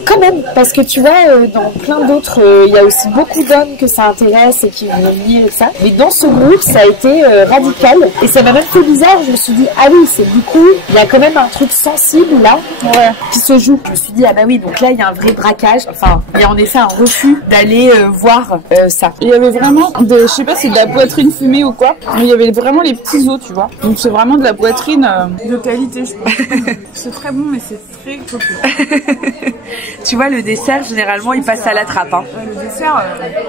Quand même, parce que tu vois, dans plein d'autres, il y a aussi beaucoup d'hommes que ça intéresse et qui vont venir et ça. Mais dans ce groupe, ça a été radical. Et ça m'a même fait bizarre. Je me suis dit, ah oui, c'est du coup, il y a quand même un truc sensible là, qui se joue. Je me suis dit, ah bah oui, donc là, il y a un vrai braquage. Enfin, il y a en effet un refus d'aller voir ça. Il y avait vraiment, je sais pas si c'est de la poitrine fumée ou quoi, mais il y avait vraiment les petits os, tu vois. Donc c'est vraiment de la poitrine de qualité, je pense. C'est très bon, mais c'est très copieux. Tu vois, le dessert, généralement, il passe à la trappe. Hein. Le dessert,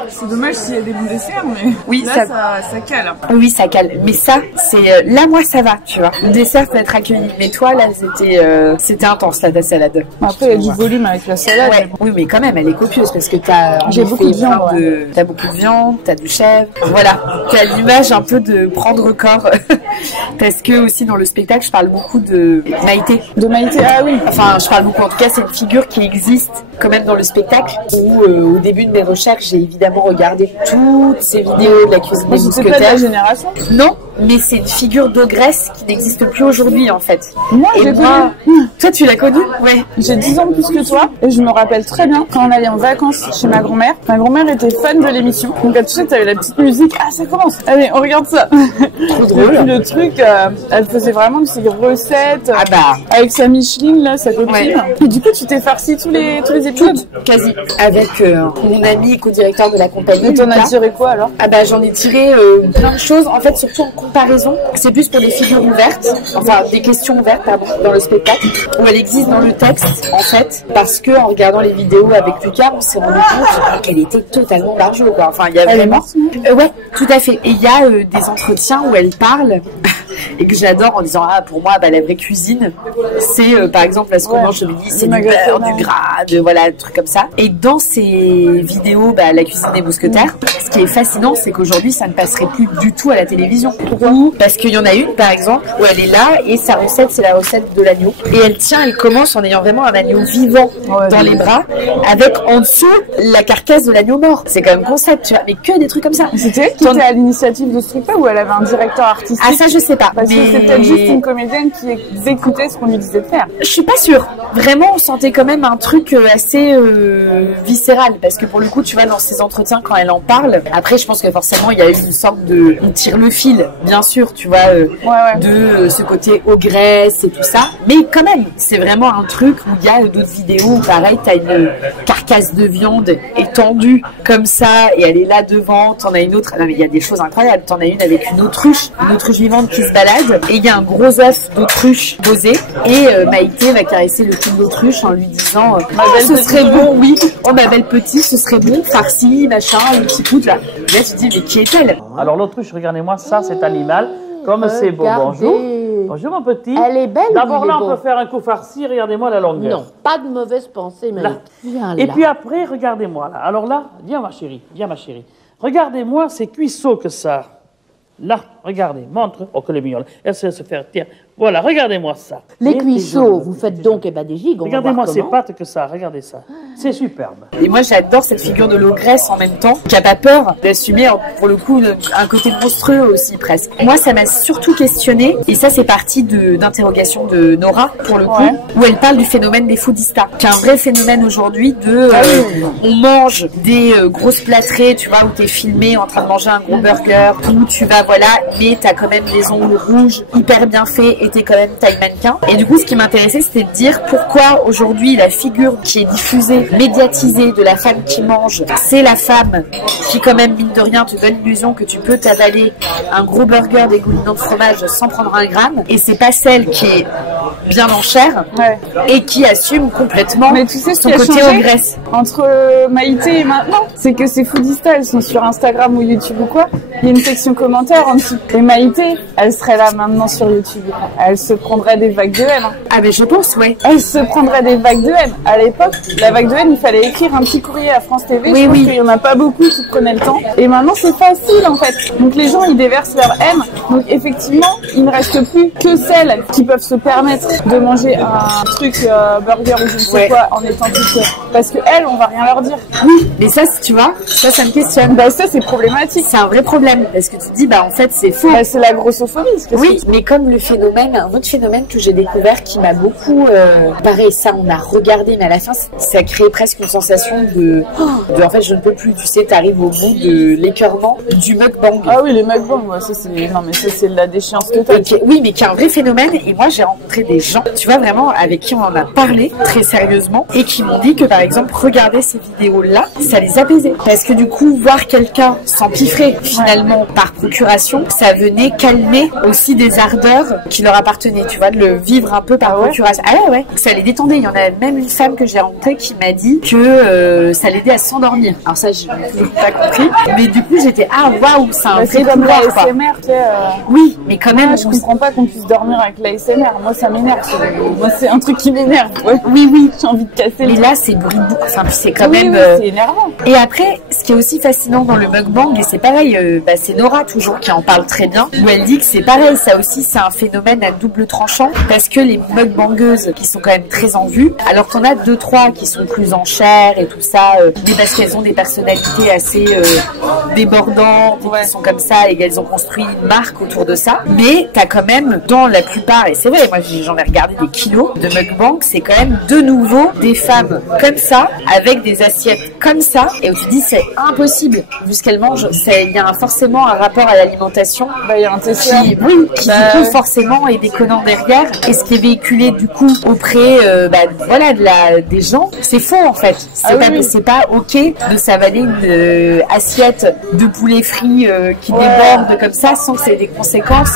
c'est dommage s'il y a des bons desserts, mais oui, là, ça cale. Oui, ça cale. Mais ça, c'est... là, moi, ça va, tu vois. Le dessert peut être accueilli. Mais toi, là, c'était intense, là, ta salade. Après, il y a du volume avec la salade. Ouais. Oui, mais quand même, elle est copieuse parce que j'ai beaucoup de viande. T'as beaucoup de viande, t'as du chèvre. Voilà. T'as l'image un peu de prendre corps. Parce que aussi, dans le spectacle, je parle beaucoup de Maïté. De Maïté, ah oui. Enfin, je parle beaucoup. En tout cas, c'est une figure qui existe quand même dans le spectacle où, au début de mes recherches, j'ai évidemment regardé toutes ces vidéos de la cuisine des mousquetaires. C'était pas de la génération? Non, mais c'est une figure d'ogresse qui n'existe plus aujourd'hui, en fait. Moi, j'ai connue. Toi, tu l'as connue? Ouais. J'ai 10 ans de plus que toi, et je me rappelle très bien quand on allait en vacances chez ma grand-mère. Ma grand-mère était fan de l'émission, donc à tout de suite, t'avais la petite musique. Ah, ça commence. Allez, on regarde ça. Trop drôle. Et puis le truc, elle faisait vraiment de ces recettes. Ah bah. Avec sa Micheline, là, sa copine. Ouais. Et du coup, tu t'es farci tous les épisodes? Quasi. Avec mon ami co-directeur de la compagnie. Et t'en as tiré quoi alors? Ah bah, j'en ai tiré plein de choses. En fait, surtout en comparaison. C'est plus pour des figures ouvertes, enfin des questions ouvertes, pardon, dans le spectacle, où elle existe dans le texte, en fait, parce que en regardant les vidéos avec Lucas, on s'est rendu compte qu'elle était totalement barjot, quoi. Enfin, il y a vraiment. Ouais, tout à fait. Et il y a des entretiens où elle parle. Et que j'adore en disant pour moi la vraie cuisine c'est par exemple ce qu'on mange je me dis c'est du beurre, du gras, voilà un truc comme ça. Et dans ces vidéos la cuisine des mousquetaires, ce qui est fascinant c'est qu'aujourd'hui ça ne passerait plus du tout à la télévision. Pourquoi? Parce qu'il y en a une par exemple où elle est là et sa recette c'est la recette de l'agneau et elle commence en ayant vraiment un agneau vivant dans les bras avec en dessous la carcasse de l'agneau mort. C'est quand même concept, tu vois, mais que des trucs comme ça. C'était elle qui était à l'initiative de ce truc-là ou elle avait un directeur artistique? Ah ça je sais pas. Parce que c'est peut-être juste une comédienne qui écoutait ce qu'on lui disait de faire. Je suis pas sûre. Vraiment, on sentait quand même un truc assez viscéral. Parce que pour le coup, tu vois, dans ses entretiens, quand elle en parle, après, je pense que forcément, il y a eu une sorte de... On tire le fil, bien sûr, tu vois, de ce côté ogresse et tout ça. Mais quand même, c'est vraiment un truc où il y a d'autres vidéos où, pareil, t'as une carcasse de viande étendue comme ça et elle est là devant. T'en as une autre... Non, mais il y a des choses incroyables. T'en as une avec une autruche vivante qui se balade et il y a un gros œuf d'autruche posé et Maïté va caresser le cul de l'autruche en lui disant ce serait bon, oui, ma belle petite, ce serait bon, farci, machin, le petit coup là. Et là tu te dis mais qui est-elle? Alors l'autruche, regardez-moi ça, cet animal, comme c'est beau. Bonjour. Bonjour mon petit. Elle est belle. D'abord là on peut faire un coup farci, regardez-moi la longueur. Non, pas de mauvaise pensée, mais viens là. Et puis après, regardez-moi là. Alors là, viens ma chérie, regardez-moi ces cuisseaux que ça. Là. regardez, montre. Oh, que les mignons. Elle sait se faire, tiens. Voilà, regardez-moi ça. Les cuissots, vous faites donc des gigs. Regardez-moi ces pattes que ça, regardez ça. C'est superbe. Et moi, j'adore cette figure de l'ogresse en même temps, qui a pas peur d'assumer, pour le coup, un côté monstrueux aussi, presque. Moi, ça m'a surtout questionné, et ça, c'est parti d'interrogation de Nora, pour le coup, où elle parle du phénomène des foodistas, qui est un vrai phénomène aujourd'hui de, on mange des grosses plâtrées, tu vois, où t'es filmé en train de manger un gros burger, où tu vas, voilà, mais t'as quand même des ongles rouges, hyper bien faits, et t'es quand même taille mannequin. Et du coup, ce qui m'intéressait, c'était de dire pourquoi aujourd'hui la figure qui est diffusée, médiatisée de la femme qui mange, c'est la femme qui quand même, mine de rien, te donne l'illusion que tu peux t'avaler un gros burger dégoulinant de fromage sans prendre un gramme, et c'est pas celle qui est bien en chair et qui assume complètement mais tu sais son côté ogresse. Entre Maïté et maintenant, c'est que ces foodistas, elles sont sur Instagram ou YouTube ou quoi, il y a une section commentaires en dessous. Et Maïté, elle serait là maintenant sur YouTube. Elle se prendrait des vagues de haine. Ah mais je pense, Elle se prendrait des vagues de haine. À l'époque, la vague de haine, il fallait écrire un petit courrier à France TV. Je pense qu'il y en a pas beaucoup qui prenaient le temps. Et maintenant, c'est facile en fait. Donc les gens, ils déversent leur haine. Donc effectivement, il ne reste plus que celles qui peuvent se permettre de manger un truc burger ou je ne sais quoi en étant toutes... Parce que elles, on va rien leur dire. Oui, mais ça, tu vois, ça me questionne. Bah ça, c'est problématique. C'est un vrai problème parce que tu te dis, bah en fait, c'est faux. Bah, c'est la grossophobie. Oui, mais comme le phénomène, un autre phénomène que j'ai découvert qui m'a beaucoup... pareil, ça, on a regardé, mais à la fin, ça crée presque une sensation de en fait, je ne peux plus. Tu sais, t'arrives au bout de l'écœurement du mukbang. Ah oui, les mukbangs, moi, ça, c'est... Non, mais ça, c'est de la déchéance totale. Oui, mais qui est un vrai phénomène. Et moi, j'ai rencontré des gens, tu vois, vraiment, avec qui on en a parlé très sérieusement et qui m'ont dit que, par exemple, regarder ces vidéos-là, ça les apaisait. Parce que du coup, voir quelqu'un s'empiffrer, finalement, par procuration, ça venait calmer aussi des ardeurs qui leur appartenaient, tu vois, de le vivre un peu par procuration. Ah ouais, ça les détendait. Il y en a même une femme que j'ai rencontrée qui m'a dit que ça l'aidait à s'endormir. Alors ça, j'ai toujours pas compris. Mais du coup, j'étais, waouh, c'est un vrai comme pouvoir, l'ASMR, tu sais. Oui, mais quand même... je comprends pas qu'on puisse dormir avec l'ASMR. Moi, ça m'énerve. Moi, c'est un truc qui m'énerve. Oui. J'ai envie de casser. Mais là, c'est bruit de boucle. Enfin, c'est quand même... c'est énervant. Et après, ce qui est aussi fascinant dans le mukbang, et c'est pareil, c'est Nora toujours qui en parle très bien, où elle dit que c'est pareil, ça aussi, c'est un phénomène à double tranchant, parce que les mukbangeuses qui sont quand même très en vue, alors qu'on a 2-3 qui sont plus en chair et tout ça, mais parce qu'elles ont des personnalités assez débordantes, qui sont comme ça, et qu'elles ont construit une marque autour de ça. Mais t'as quand même, dans la plupart, et c'est vrai, moi j'en ai regardé des kilos de mukbang, c'est quand même de nouveau des femmes comme ça, avec des assiettes comme ça, et où tu dis c'est impossible, vu ce qu'elles mangent, il y a forcément un rapport à l'alimentation, il y a un TCA qui du coup forcément est déconnant derrière, et ce qui est véhiculé du coup auprès des gens, c'est faux en fait. C'est pas ok de s'avaler une assiette de poulet frit qui déborde comme ça sans que ça ait des conséquences.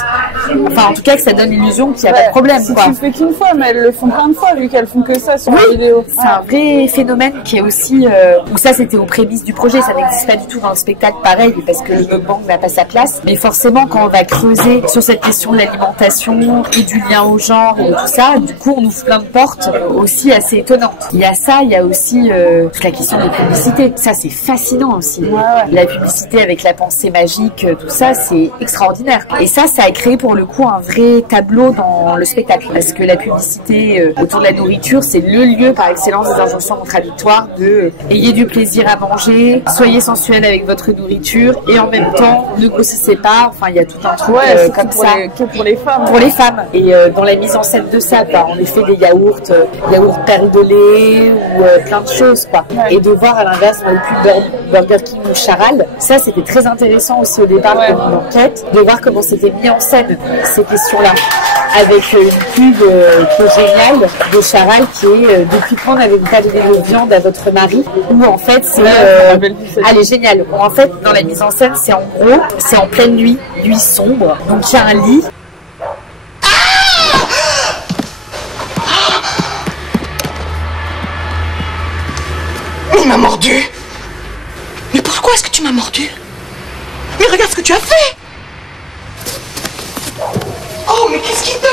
Enfin, en tout cas, que ça donne l'illusion qu'il n'y a pas de problème. Si tu le fais qu'une fois, mais elles le font plein de fois vu qu'elles font que ça sur la vidéo. C'est un vrai phénomène qui est aussi... où ça, c'était aux prémices du projet. Ça n'existe pas du tout dans le spectacle, pareil, parce que le mukbang n'a pas sa place. Mais forcément, quand on va creuser sur cette question de l'alimentation et du lien au genre et de tout ça, du coup, on ouvre plein de portes aussi assez étonnantes. Il y a ça, il y a aussi toute la question des publicités. Ça, c'est fascinant aussi. La publicité avec la pensée magique, tout ça, c'est extraordinaire. Et ça a créé pour le coup un vrai tableau dans le spectacle. Parce que la publicité autour de la nourriture, c'est le lieu par excellence des injonctions contradictoires de ayez du plaisir à manger, soyez sensuel avec votre nourriture et en même temps ne grossissez pas. Enfin, il y a tout un truc comme ça. Que pour les femmes. Pour les femmes. Et dans la mise en scène de ça, on effet des yaourts perles de lait ou plein de choses, quoi. Et de voir à l'inverse dans le pub Burger King ou Charal, ça c'était très intéressant aussi au départ de mon enquête, de voir comment c'était mis en scène ces questions-là. Avec une pub qui est géniale de Charal qui est depuis quand n'avez-vous pas donné de viande à votre mari, où en fait c'est elle est géniale. En fait dans la mise en scène c'est en gros c'est en pleine nuit sombre, donc il y a un lit. Il m'a mordu. Mais pourquoi est-ce que tu m'as mordu? Mais regarde ce que tu as fait. Oh, mais qu'est-ce qui t'a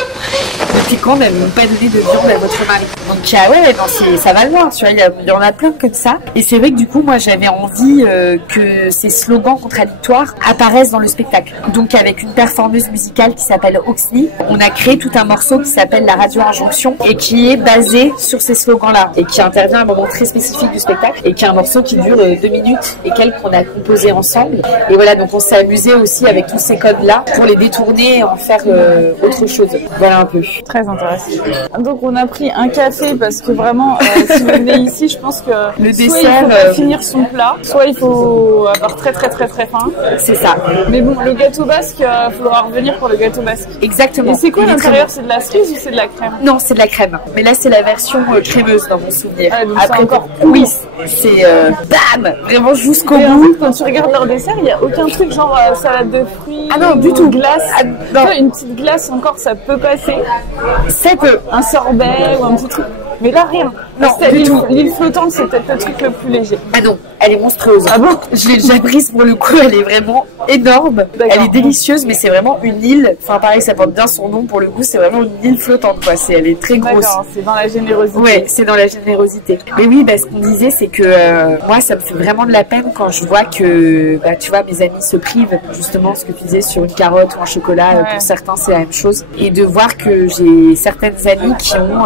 pris? c'était quand n'avez pas donné de viande à votre mari. Donc ouais, non, ça va loin, tu vois, il y en a plein comme ça. Et c'est vrai que du coup, moi, j'avais envie que ces slogans contradictoires apparaissent dans le spectacle. Donc avec une performeuse musicale qui s'appelle Oxney, on a créé tout un morceau qui s'appelle La Radio Injonction et qui est basé sur ces slogans-là et qui intervient à un moment très spécifique du spectacle et qui est un morceau qui dure 2 minutes et quelques qu'on a composé ensemble. Et voilà, donc on s'est amusé aussi avec tous ces codes-là pour les détourner et en faire autre chose. Voilà un peu. Très intéressant. Donc on a pris un café parce que vraiment, si vous venez ici, je pense que le soit dessert, il faut pas finir son plat, soit il faut avoir très faim. C'est ça. Mais bon, le gâteau basque, il faudra revenir pour le gâteau basque. Exactement. Et c'est quoi l'intérieur? C'est de la cerise ou c'est de la crème? Non, c'est de la crème. Mais là, c'est la version crémeuse dans mon souvenir. Ah, donc après, encore oui, c'est bam, vraiment jusqu'au bout. En fait, quand tu regardes leur dessert, il n'y a aucun truc genre salade de fruits. Ah non, du tout. Glace. Ah, non. Toi, une petite glace encore, ça peut passer. Ça peut. Un sorbet ou un petit truc. Mais là, rien. Non, du tout. L'île flottante, c'est peut-être le truc le plus léger. Ah non, elle est monstrueuse. Ah bon? Je l'ai déjà prise pour le coup, elle est vraiment énorme. Elle est délicieuse, mais c'est vraiment une île. Enfin, pareil, ça porte bien son nom pour le coup, c'est vraiment une île flottante, quoi. Elle est très grosse. D'accord, c'est dans la générosité. Ouais, c'est dans la générosité. Mais oui, ce qu'on disait, c'est que moi, ça me fait vraiment de la peine quand je vois que, tu vois, mes amis se privent, justement, ce que tu disais sur une carotte ou un chocolat. Pour certains, c'est la même chose. Et de voir que j'ai certaines amies qui ont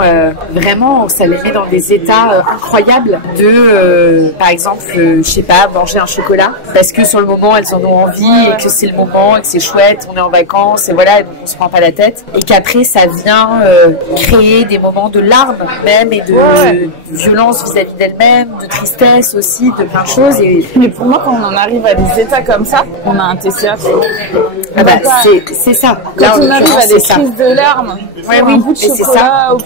vraiment, ça les met dans des états incroyables de, par exemple, je sais pas, manger un chocolat parce que sur le moment, elles en ont envie et que c'est le moment et que c'est chouette, on est en vacances et voilà, et donc on se prend pas la tête. Et qu'après, ça vient créer des moments de larmes même et de violence vis-à-vis d'elle-même, de tristesse aussi, de plein de choses. Mais pour moi, quand on en arrive à des états comme ça, on a un TCA. C'est ça. Quand on arrive à des crises de larmes pour un bout de chocolat ou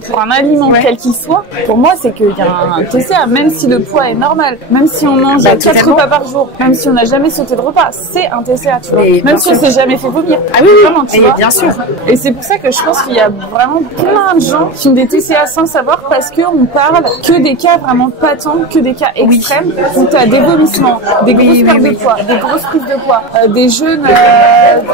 pour un aliment quel qu'il soit, pour moi, c'est qu'il y a un TCA, même si le poids est normal, même si on mange 4 repas par jour, même si on n'a jamais sauté de repas, c'est un TCA, tu vois. Même si on s'est jamais fait vomir. Ah oui, vraiment, tu vois. Bien sûr. Et c'est pour ça que je pense qu'il y a vraiment plein de gens qui ont des TCA sans savoir parce qu'on parle que des cas vraiment patents, que des cas extrêmes où tu as des vomissements, des grosses pertes de poids, des grosses prises de poids, des jeûnes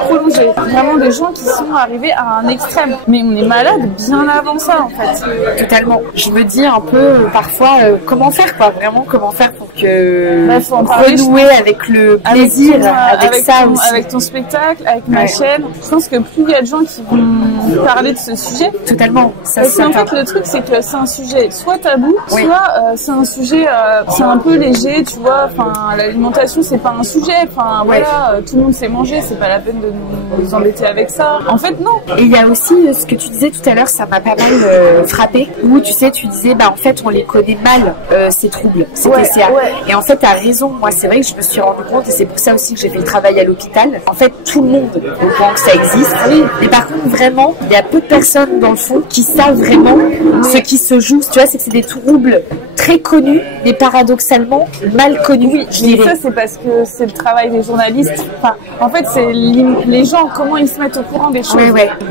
prolongés. Vraiment des gens qui sont arrivés à un extrême. Mais on est malade bien avant ça, en fait. Totalement. Je me dis un peu parfois comment faire, quoi. Vraiment, comment faire pour que renouer avec le plaisir, avec ça aussi. Avec ton spectacle, avec ma chaîne. Je pense que plus il y a de gens qui vont parler de ce sujet. Totalement. Ça, parce qu'en fait, le truc, c'est que c'est un sujet soit tabou, soit c'est un sujet, c'est un peu léger, tu vois. Enfin, l'alimentation, c'est pas un sujet. Enfin, voilà, tout le monde sait manger, c'est pas la peine de nous embêter avec ça. En fait, non. Et il y a aussi ce que tu disais tout à l'heure, ça m'a pas mal frappé. Où tu sais, tu disais, en fait, on les connaît mal, ces troubles, ces TCA. Et en fait, t'as raison. Moi, c'est vrai que je me suis rendu compte, et c'est pour ça aussi que j'ai fait le travail à l'hôpital. En fait, tout le monde au courant que ça existe. Mais par contre, vraiment, il y a peu de personnes dans le fond qui savent vraiment ce qui se joue. Tu vois, c'est que c'est des troubles très connus, mais paradoxalement mal connus. Oui, mais ça, c'est parce que c'est le travail des journalistes. Enfin, en fait, c'est les gens, comment ils se mettent au courant des choses.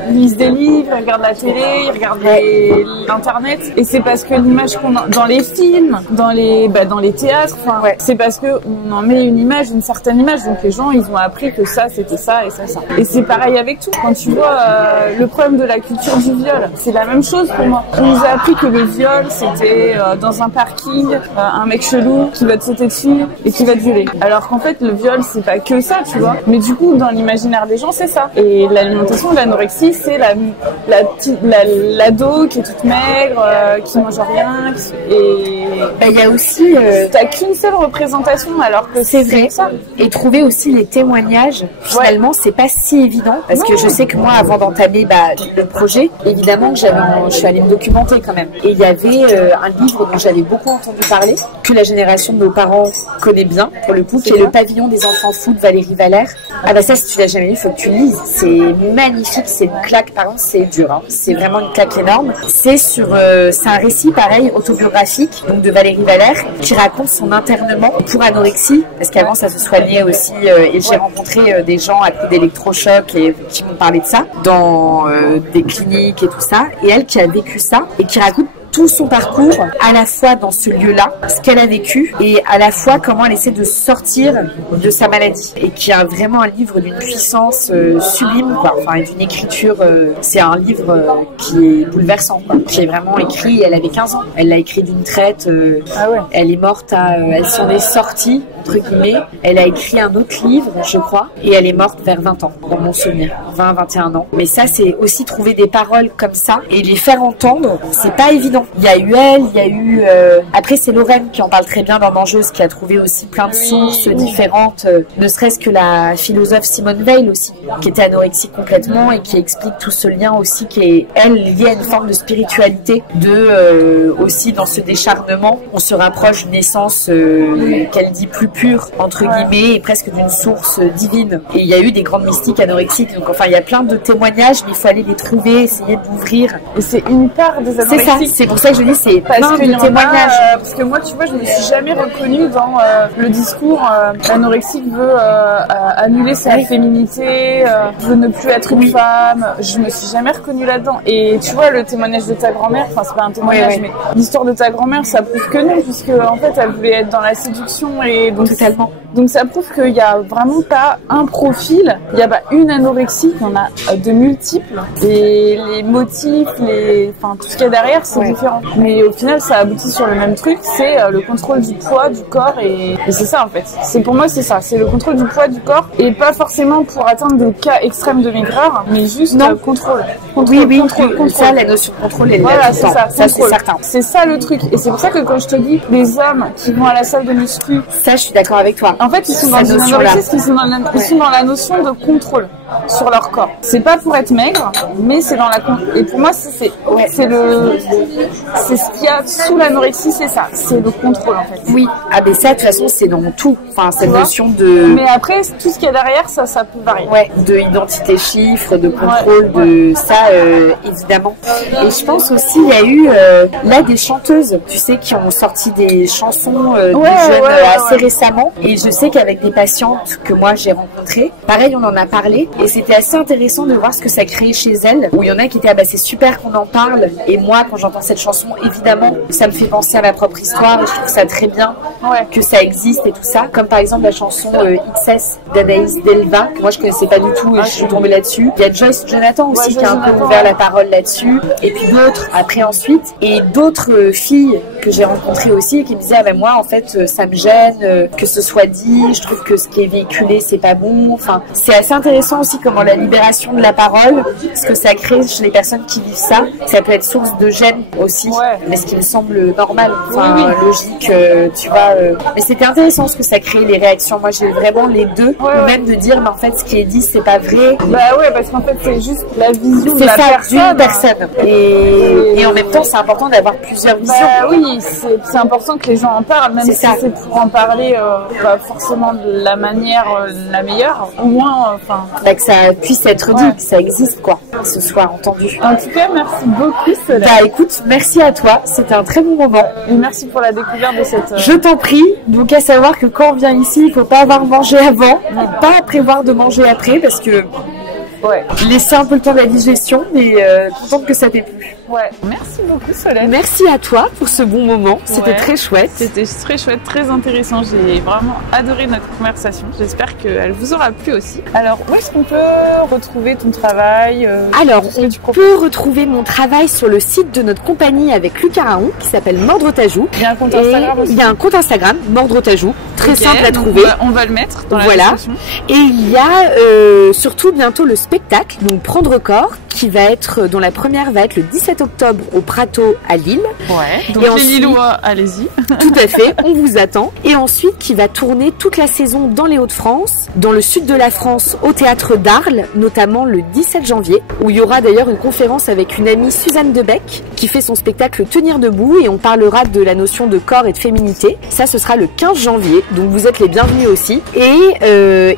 Ils lisent des livres, ils regardent la télé, ils regardent l'internet. Et c'est parce que l'image qu'on a dans les films, dans les théâtres, c'est parce que on en met une image, une certaine image. Donc les gens, ils ont appris que ça, c'était ça et ça. Et c'est pareil avec tout. Quand tu vois le problème de la culture du viol, c'est la même chose pour moi. On nous a appris que le viol, c'était dans un parking, un mec chelou qui va te sauter dessus et qui va te violer. Alors qu'en fait, le viol, c'est pas que ça, tu vois. Mais du coup, dans l'imaginaire des gens, c'est ça. Et l'alimentation, l'anorexie, c'est l'ado qui est toute maigre, qui mange rien. Et il y a aussi... t'as qu'une seule représentation, alors que c'est vrai. Ça. Et trouver aussi les témoignages, finalement, c'est pas si évident. Parce que je sais que moi, avant d'entamer le projet, évidemment que je suis allée me documenter quand même. Et il y avait un livre dont j'avais beaucoup entendu parler, que la génération de nos parents connaît bien, pour le coup, qui est Le Pavillon des enfants fous de Valérie Valère. Ah ça, si tu l'as jamais lu, il faut que tu lises. C'est magnifique, c'est une claque, par contre, c'est dur. Hein. C'est vraiment une claque énorme. C'est un récit, pareil, autobiographique, donc de Valérie Valère, qui raconte son internement pour anorexie, parce qu'avant, ça se soignait aussi, et j'ai rencontré des gens à coup d'électrochoc et qui m'ont parlé de ça, dans des cliniques et tout ça, et elle qui a vécu ça, et qui raconte tout son parcours, à la fois dans ce lieu-là, ce qu'elle a vécu, et à la fois comment elle essaie de sortir de sa maladie. Et qui a vraiment un livre d'une puissance sublime, quoi. Enfin, d'une écriture, c'est un livre qui est bouleversant, quoi. Qui est vraiment écrit, elle avait 15 ans. Elle l'a écrit d'une traite, elle est morte elle s'en est sortie, entre guillemets. Elle a écrit un autre livre, je crois, et elle est morte vers 20 ans, dans mon souvenir. 20-21 ans. Mais ça, c'est aussi trouver des paroles comme ça et les faire entendre, c'est pas évident. Il y a eu elle, il y a eu... Après, c'est Lorraine qui en parle très bien dans Mangeuse, qui a trouvé aussi plein de sources différentes, ne serait-ce que la philosophe Simone Weil aussi, qui était anorexique complètement et qui explique tout ce lien aussi qui est, elle, lié à une forme de spiritualité, aussi dans ce décharnement, on se rapproche d'une essence qu'elle dit plus pure, entre guillemets, et presque d'une source divine. Et il y a eu des grandes mystiques anorexiques, donc enfin, il y a plein de témoignages, mais il faut aller les trouver, essayer d'ouvrir. Et c'est une part des anorexiques. C'est ça, c'est pour ça que je dis, c'est plein de témoignages. Parce que moi, tu vois, je me suis jamais reconnue dans le discours anorexique veut annuler sa féminité, veut ne plus être une femme. Je me suis jamais reconnue là-dedans. Et tu vois, le témoignage de ta grand-mère, enfin, c'est pas un témoignage, mais l'histoire de ta grand-mère, ça prouve que non, puisque en fait, elle voulait être dans la séduction et donc totalement. Donc ça prouve qu'il y a vraiment pas un profil, il y a pas une anorexie, il y en a de multiples. Et les motifs, enfin tout ce qu'il y a derrière, c'est différent. Mais au final, ça aboutit sur le même truc, c'est le contrôle du poids du corps et c'est ça en fait. C'est pour moi c'est ça, c'est le contrôle du poids du corps et pas forcément pour atteindre des cas extrêmes de maigreur, mais juste contrôle. Contrôle. Ça, la notion de contrôle, elle est là. C'est ça, c'est certain. C'est ça le truc. Et c'est pour ça que quand je te dis les hommes qui vont à la salle de muscu, ça, je suis d'accord avec toi. En fait, ils sont dans une anorexie, ils sont dans la notion de contrôle sur leur corps. C'est pas pour être maigre, mais c'est dans la et pour moi c'est ce qu'il y a sous l'anorexie, c'est ça, c'est le contrôle en fait. Oui, mais ça de toute façon c'est dans tout, enfin cette notion de. Mais après tout ce qu'il y a derrière, ça peut varier. Ouais, de identité chiffre, de contrôle, de ça évidemment. Et je pense aussi il y a eu là des chanteuses, tu sais, qui ont sorti des chansons de jeunes assez récemment. Et je sais qu'avec des patientes que moi j'ai rencontrées, pareil on en a parlé. Et c'était assez intéressant de voir ce que ça créait chez elles, où il y en a qui étaient c'est super qu'on en parle. Et moi, quand j'entends cette chanson, évidemment, ça me fait penser à ma propre histoire. Et je trouve ça très bien que ça existe et tout ça. Comme par exemple la chanson XS d'Anaïs Delva, que moi je connaissais pas du tout et je suis tombée là-dessus. Il y a Joyce Jonathan aussi qui a un peu ouvert la parole là-dessus. Et puis d'autres après ensuite. Et d'autres filles que j'ai rencontrées aussi et qui me disaient moi en fait ça me gêne que ce soit dit. Je trouve que ce qui est véhiculé c'est pas bon. Enfin, c'est assez intéressant aussi comment la libération de la parole, ce que ça crée chez les personnes qui vivent ça peut être source de gêne aussi, mais ce qui me semble normal, logique, tu vois. Mais c'était intéressant ce que ça crée, les réactions. Moi j'ai vraiment les deux, même de dire mais en fait ce qui est dit c'est pas vrai. Parce qu'en fait c'est juste la vision de la personne. Et en même temps c'est important d'avoir plusieurs visions. Oui, c'est important que les gens en parlent, même si c'est pour en parler pas forcément de la manière la meilleure, au moins que ça puisse être dit, que ça existe quoi, que ce soit entendu. En tout cas, merci beaucoup Solène. Écoute, merci à toi, c'était un très bon moment. Et merci pour la découverte de cette... Je t'en prie, donc à savoir que quand on vient ici, il faut pas avoir mangé avant, et pas prévoir de manger après, parce que laisser un peu le temps de la digestion, mais contente que ça t'ait plu. Merci beaucoup Solène. Merci à toi pour ce bon moment, c'était très chouette. C'était très chouette, très intéressant, j'ai vraiment adoré notre conversation, j'espère qu'elle vous aura plu aussi. Alors où est-ce qu'on peut retrouver ton travail Alors on peut retrouver mon travail sur le site de notre compagnie avec Lucas Raon qui s'appelle Mordre ta joue. Il y a un compte Instagram aussi. Il y a un compte Instagram, Mordre ta joue, très simple à trouver. On va le mettre dans la description. Et il y a surtout bientôt le spectacle, donc Prendre corps, qui va être, dont la première va être le 17 octobre au Prato à Lille. Donc et les Lillois, allez-y. Tout à fait, on vous attend. Et ensuite, qui va tourner toute la saison dans les Hauts-de-France, dans le sud de la France, au théâtre d'Arles, notamment le 17 janvier, où il y aura d'ailleurs une conférence avec une amie, Suzanne Debec, qui fait son spectacle Tenir debout, et on parlera de la notion de corps et de féminité. Ça, ce sera le 15 janvier, donc vous êtes les bienvenus aussi. Et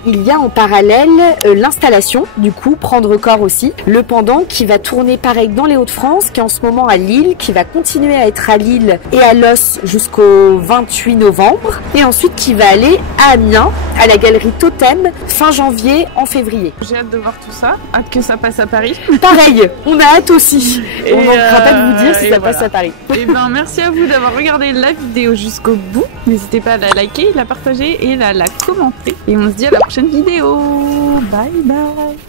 il y a en parallèle l'installation, du coup, Prendre corps aussi, le pendant indépendant qui va tourner pareil dans les Hauts-de-France, qui est en ce moment à Lille, qui va continuer à être à Lille et à Los jusqu'au 28 novembre, et ensuite qui va aller à Amiens, à la galerie Totem, fin janvier, en février. J'ai hâte de voir tout ça, hâte que ça passe à Paris. Pareil, on a hâte aussi. Et on ne manquera pas de vous dire si ça passe à Paris. Et ben merci à vous d'avoir regardé la vidéo jusqu'au bout. N'hésitez pas à la liker, la partager et à la commenter. Et on se dit à la prochaine vidéo. Bye bye.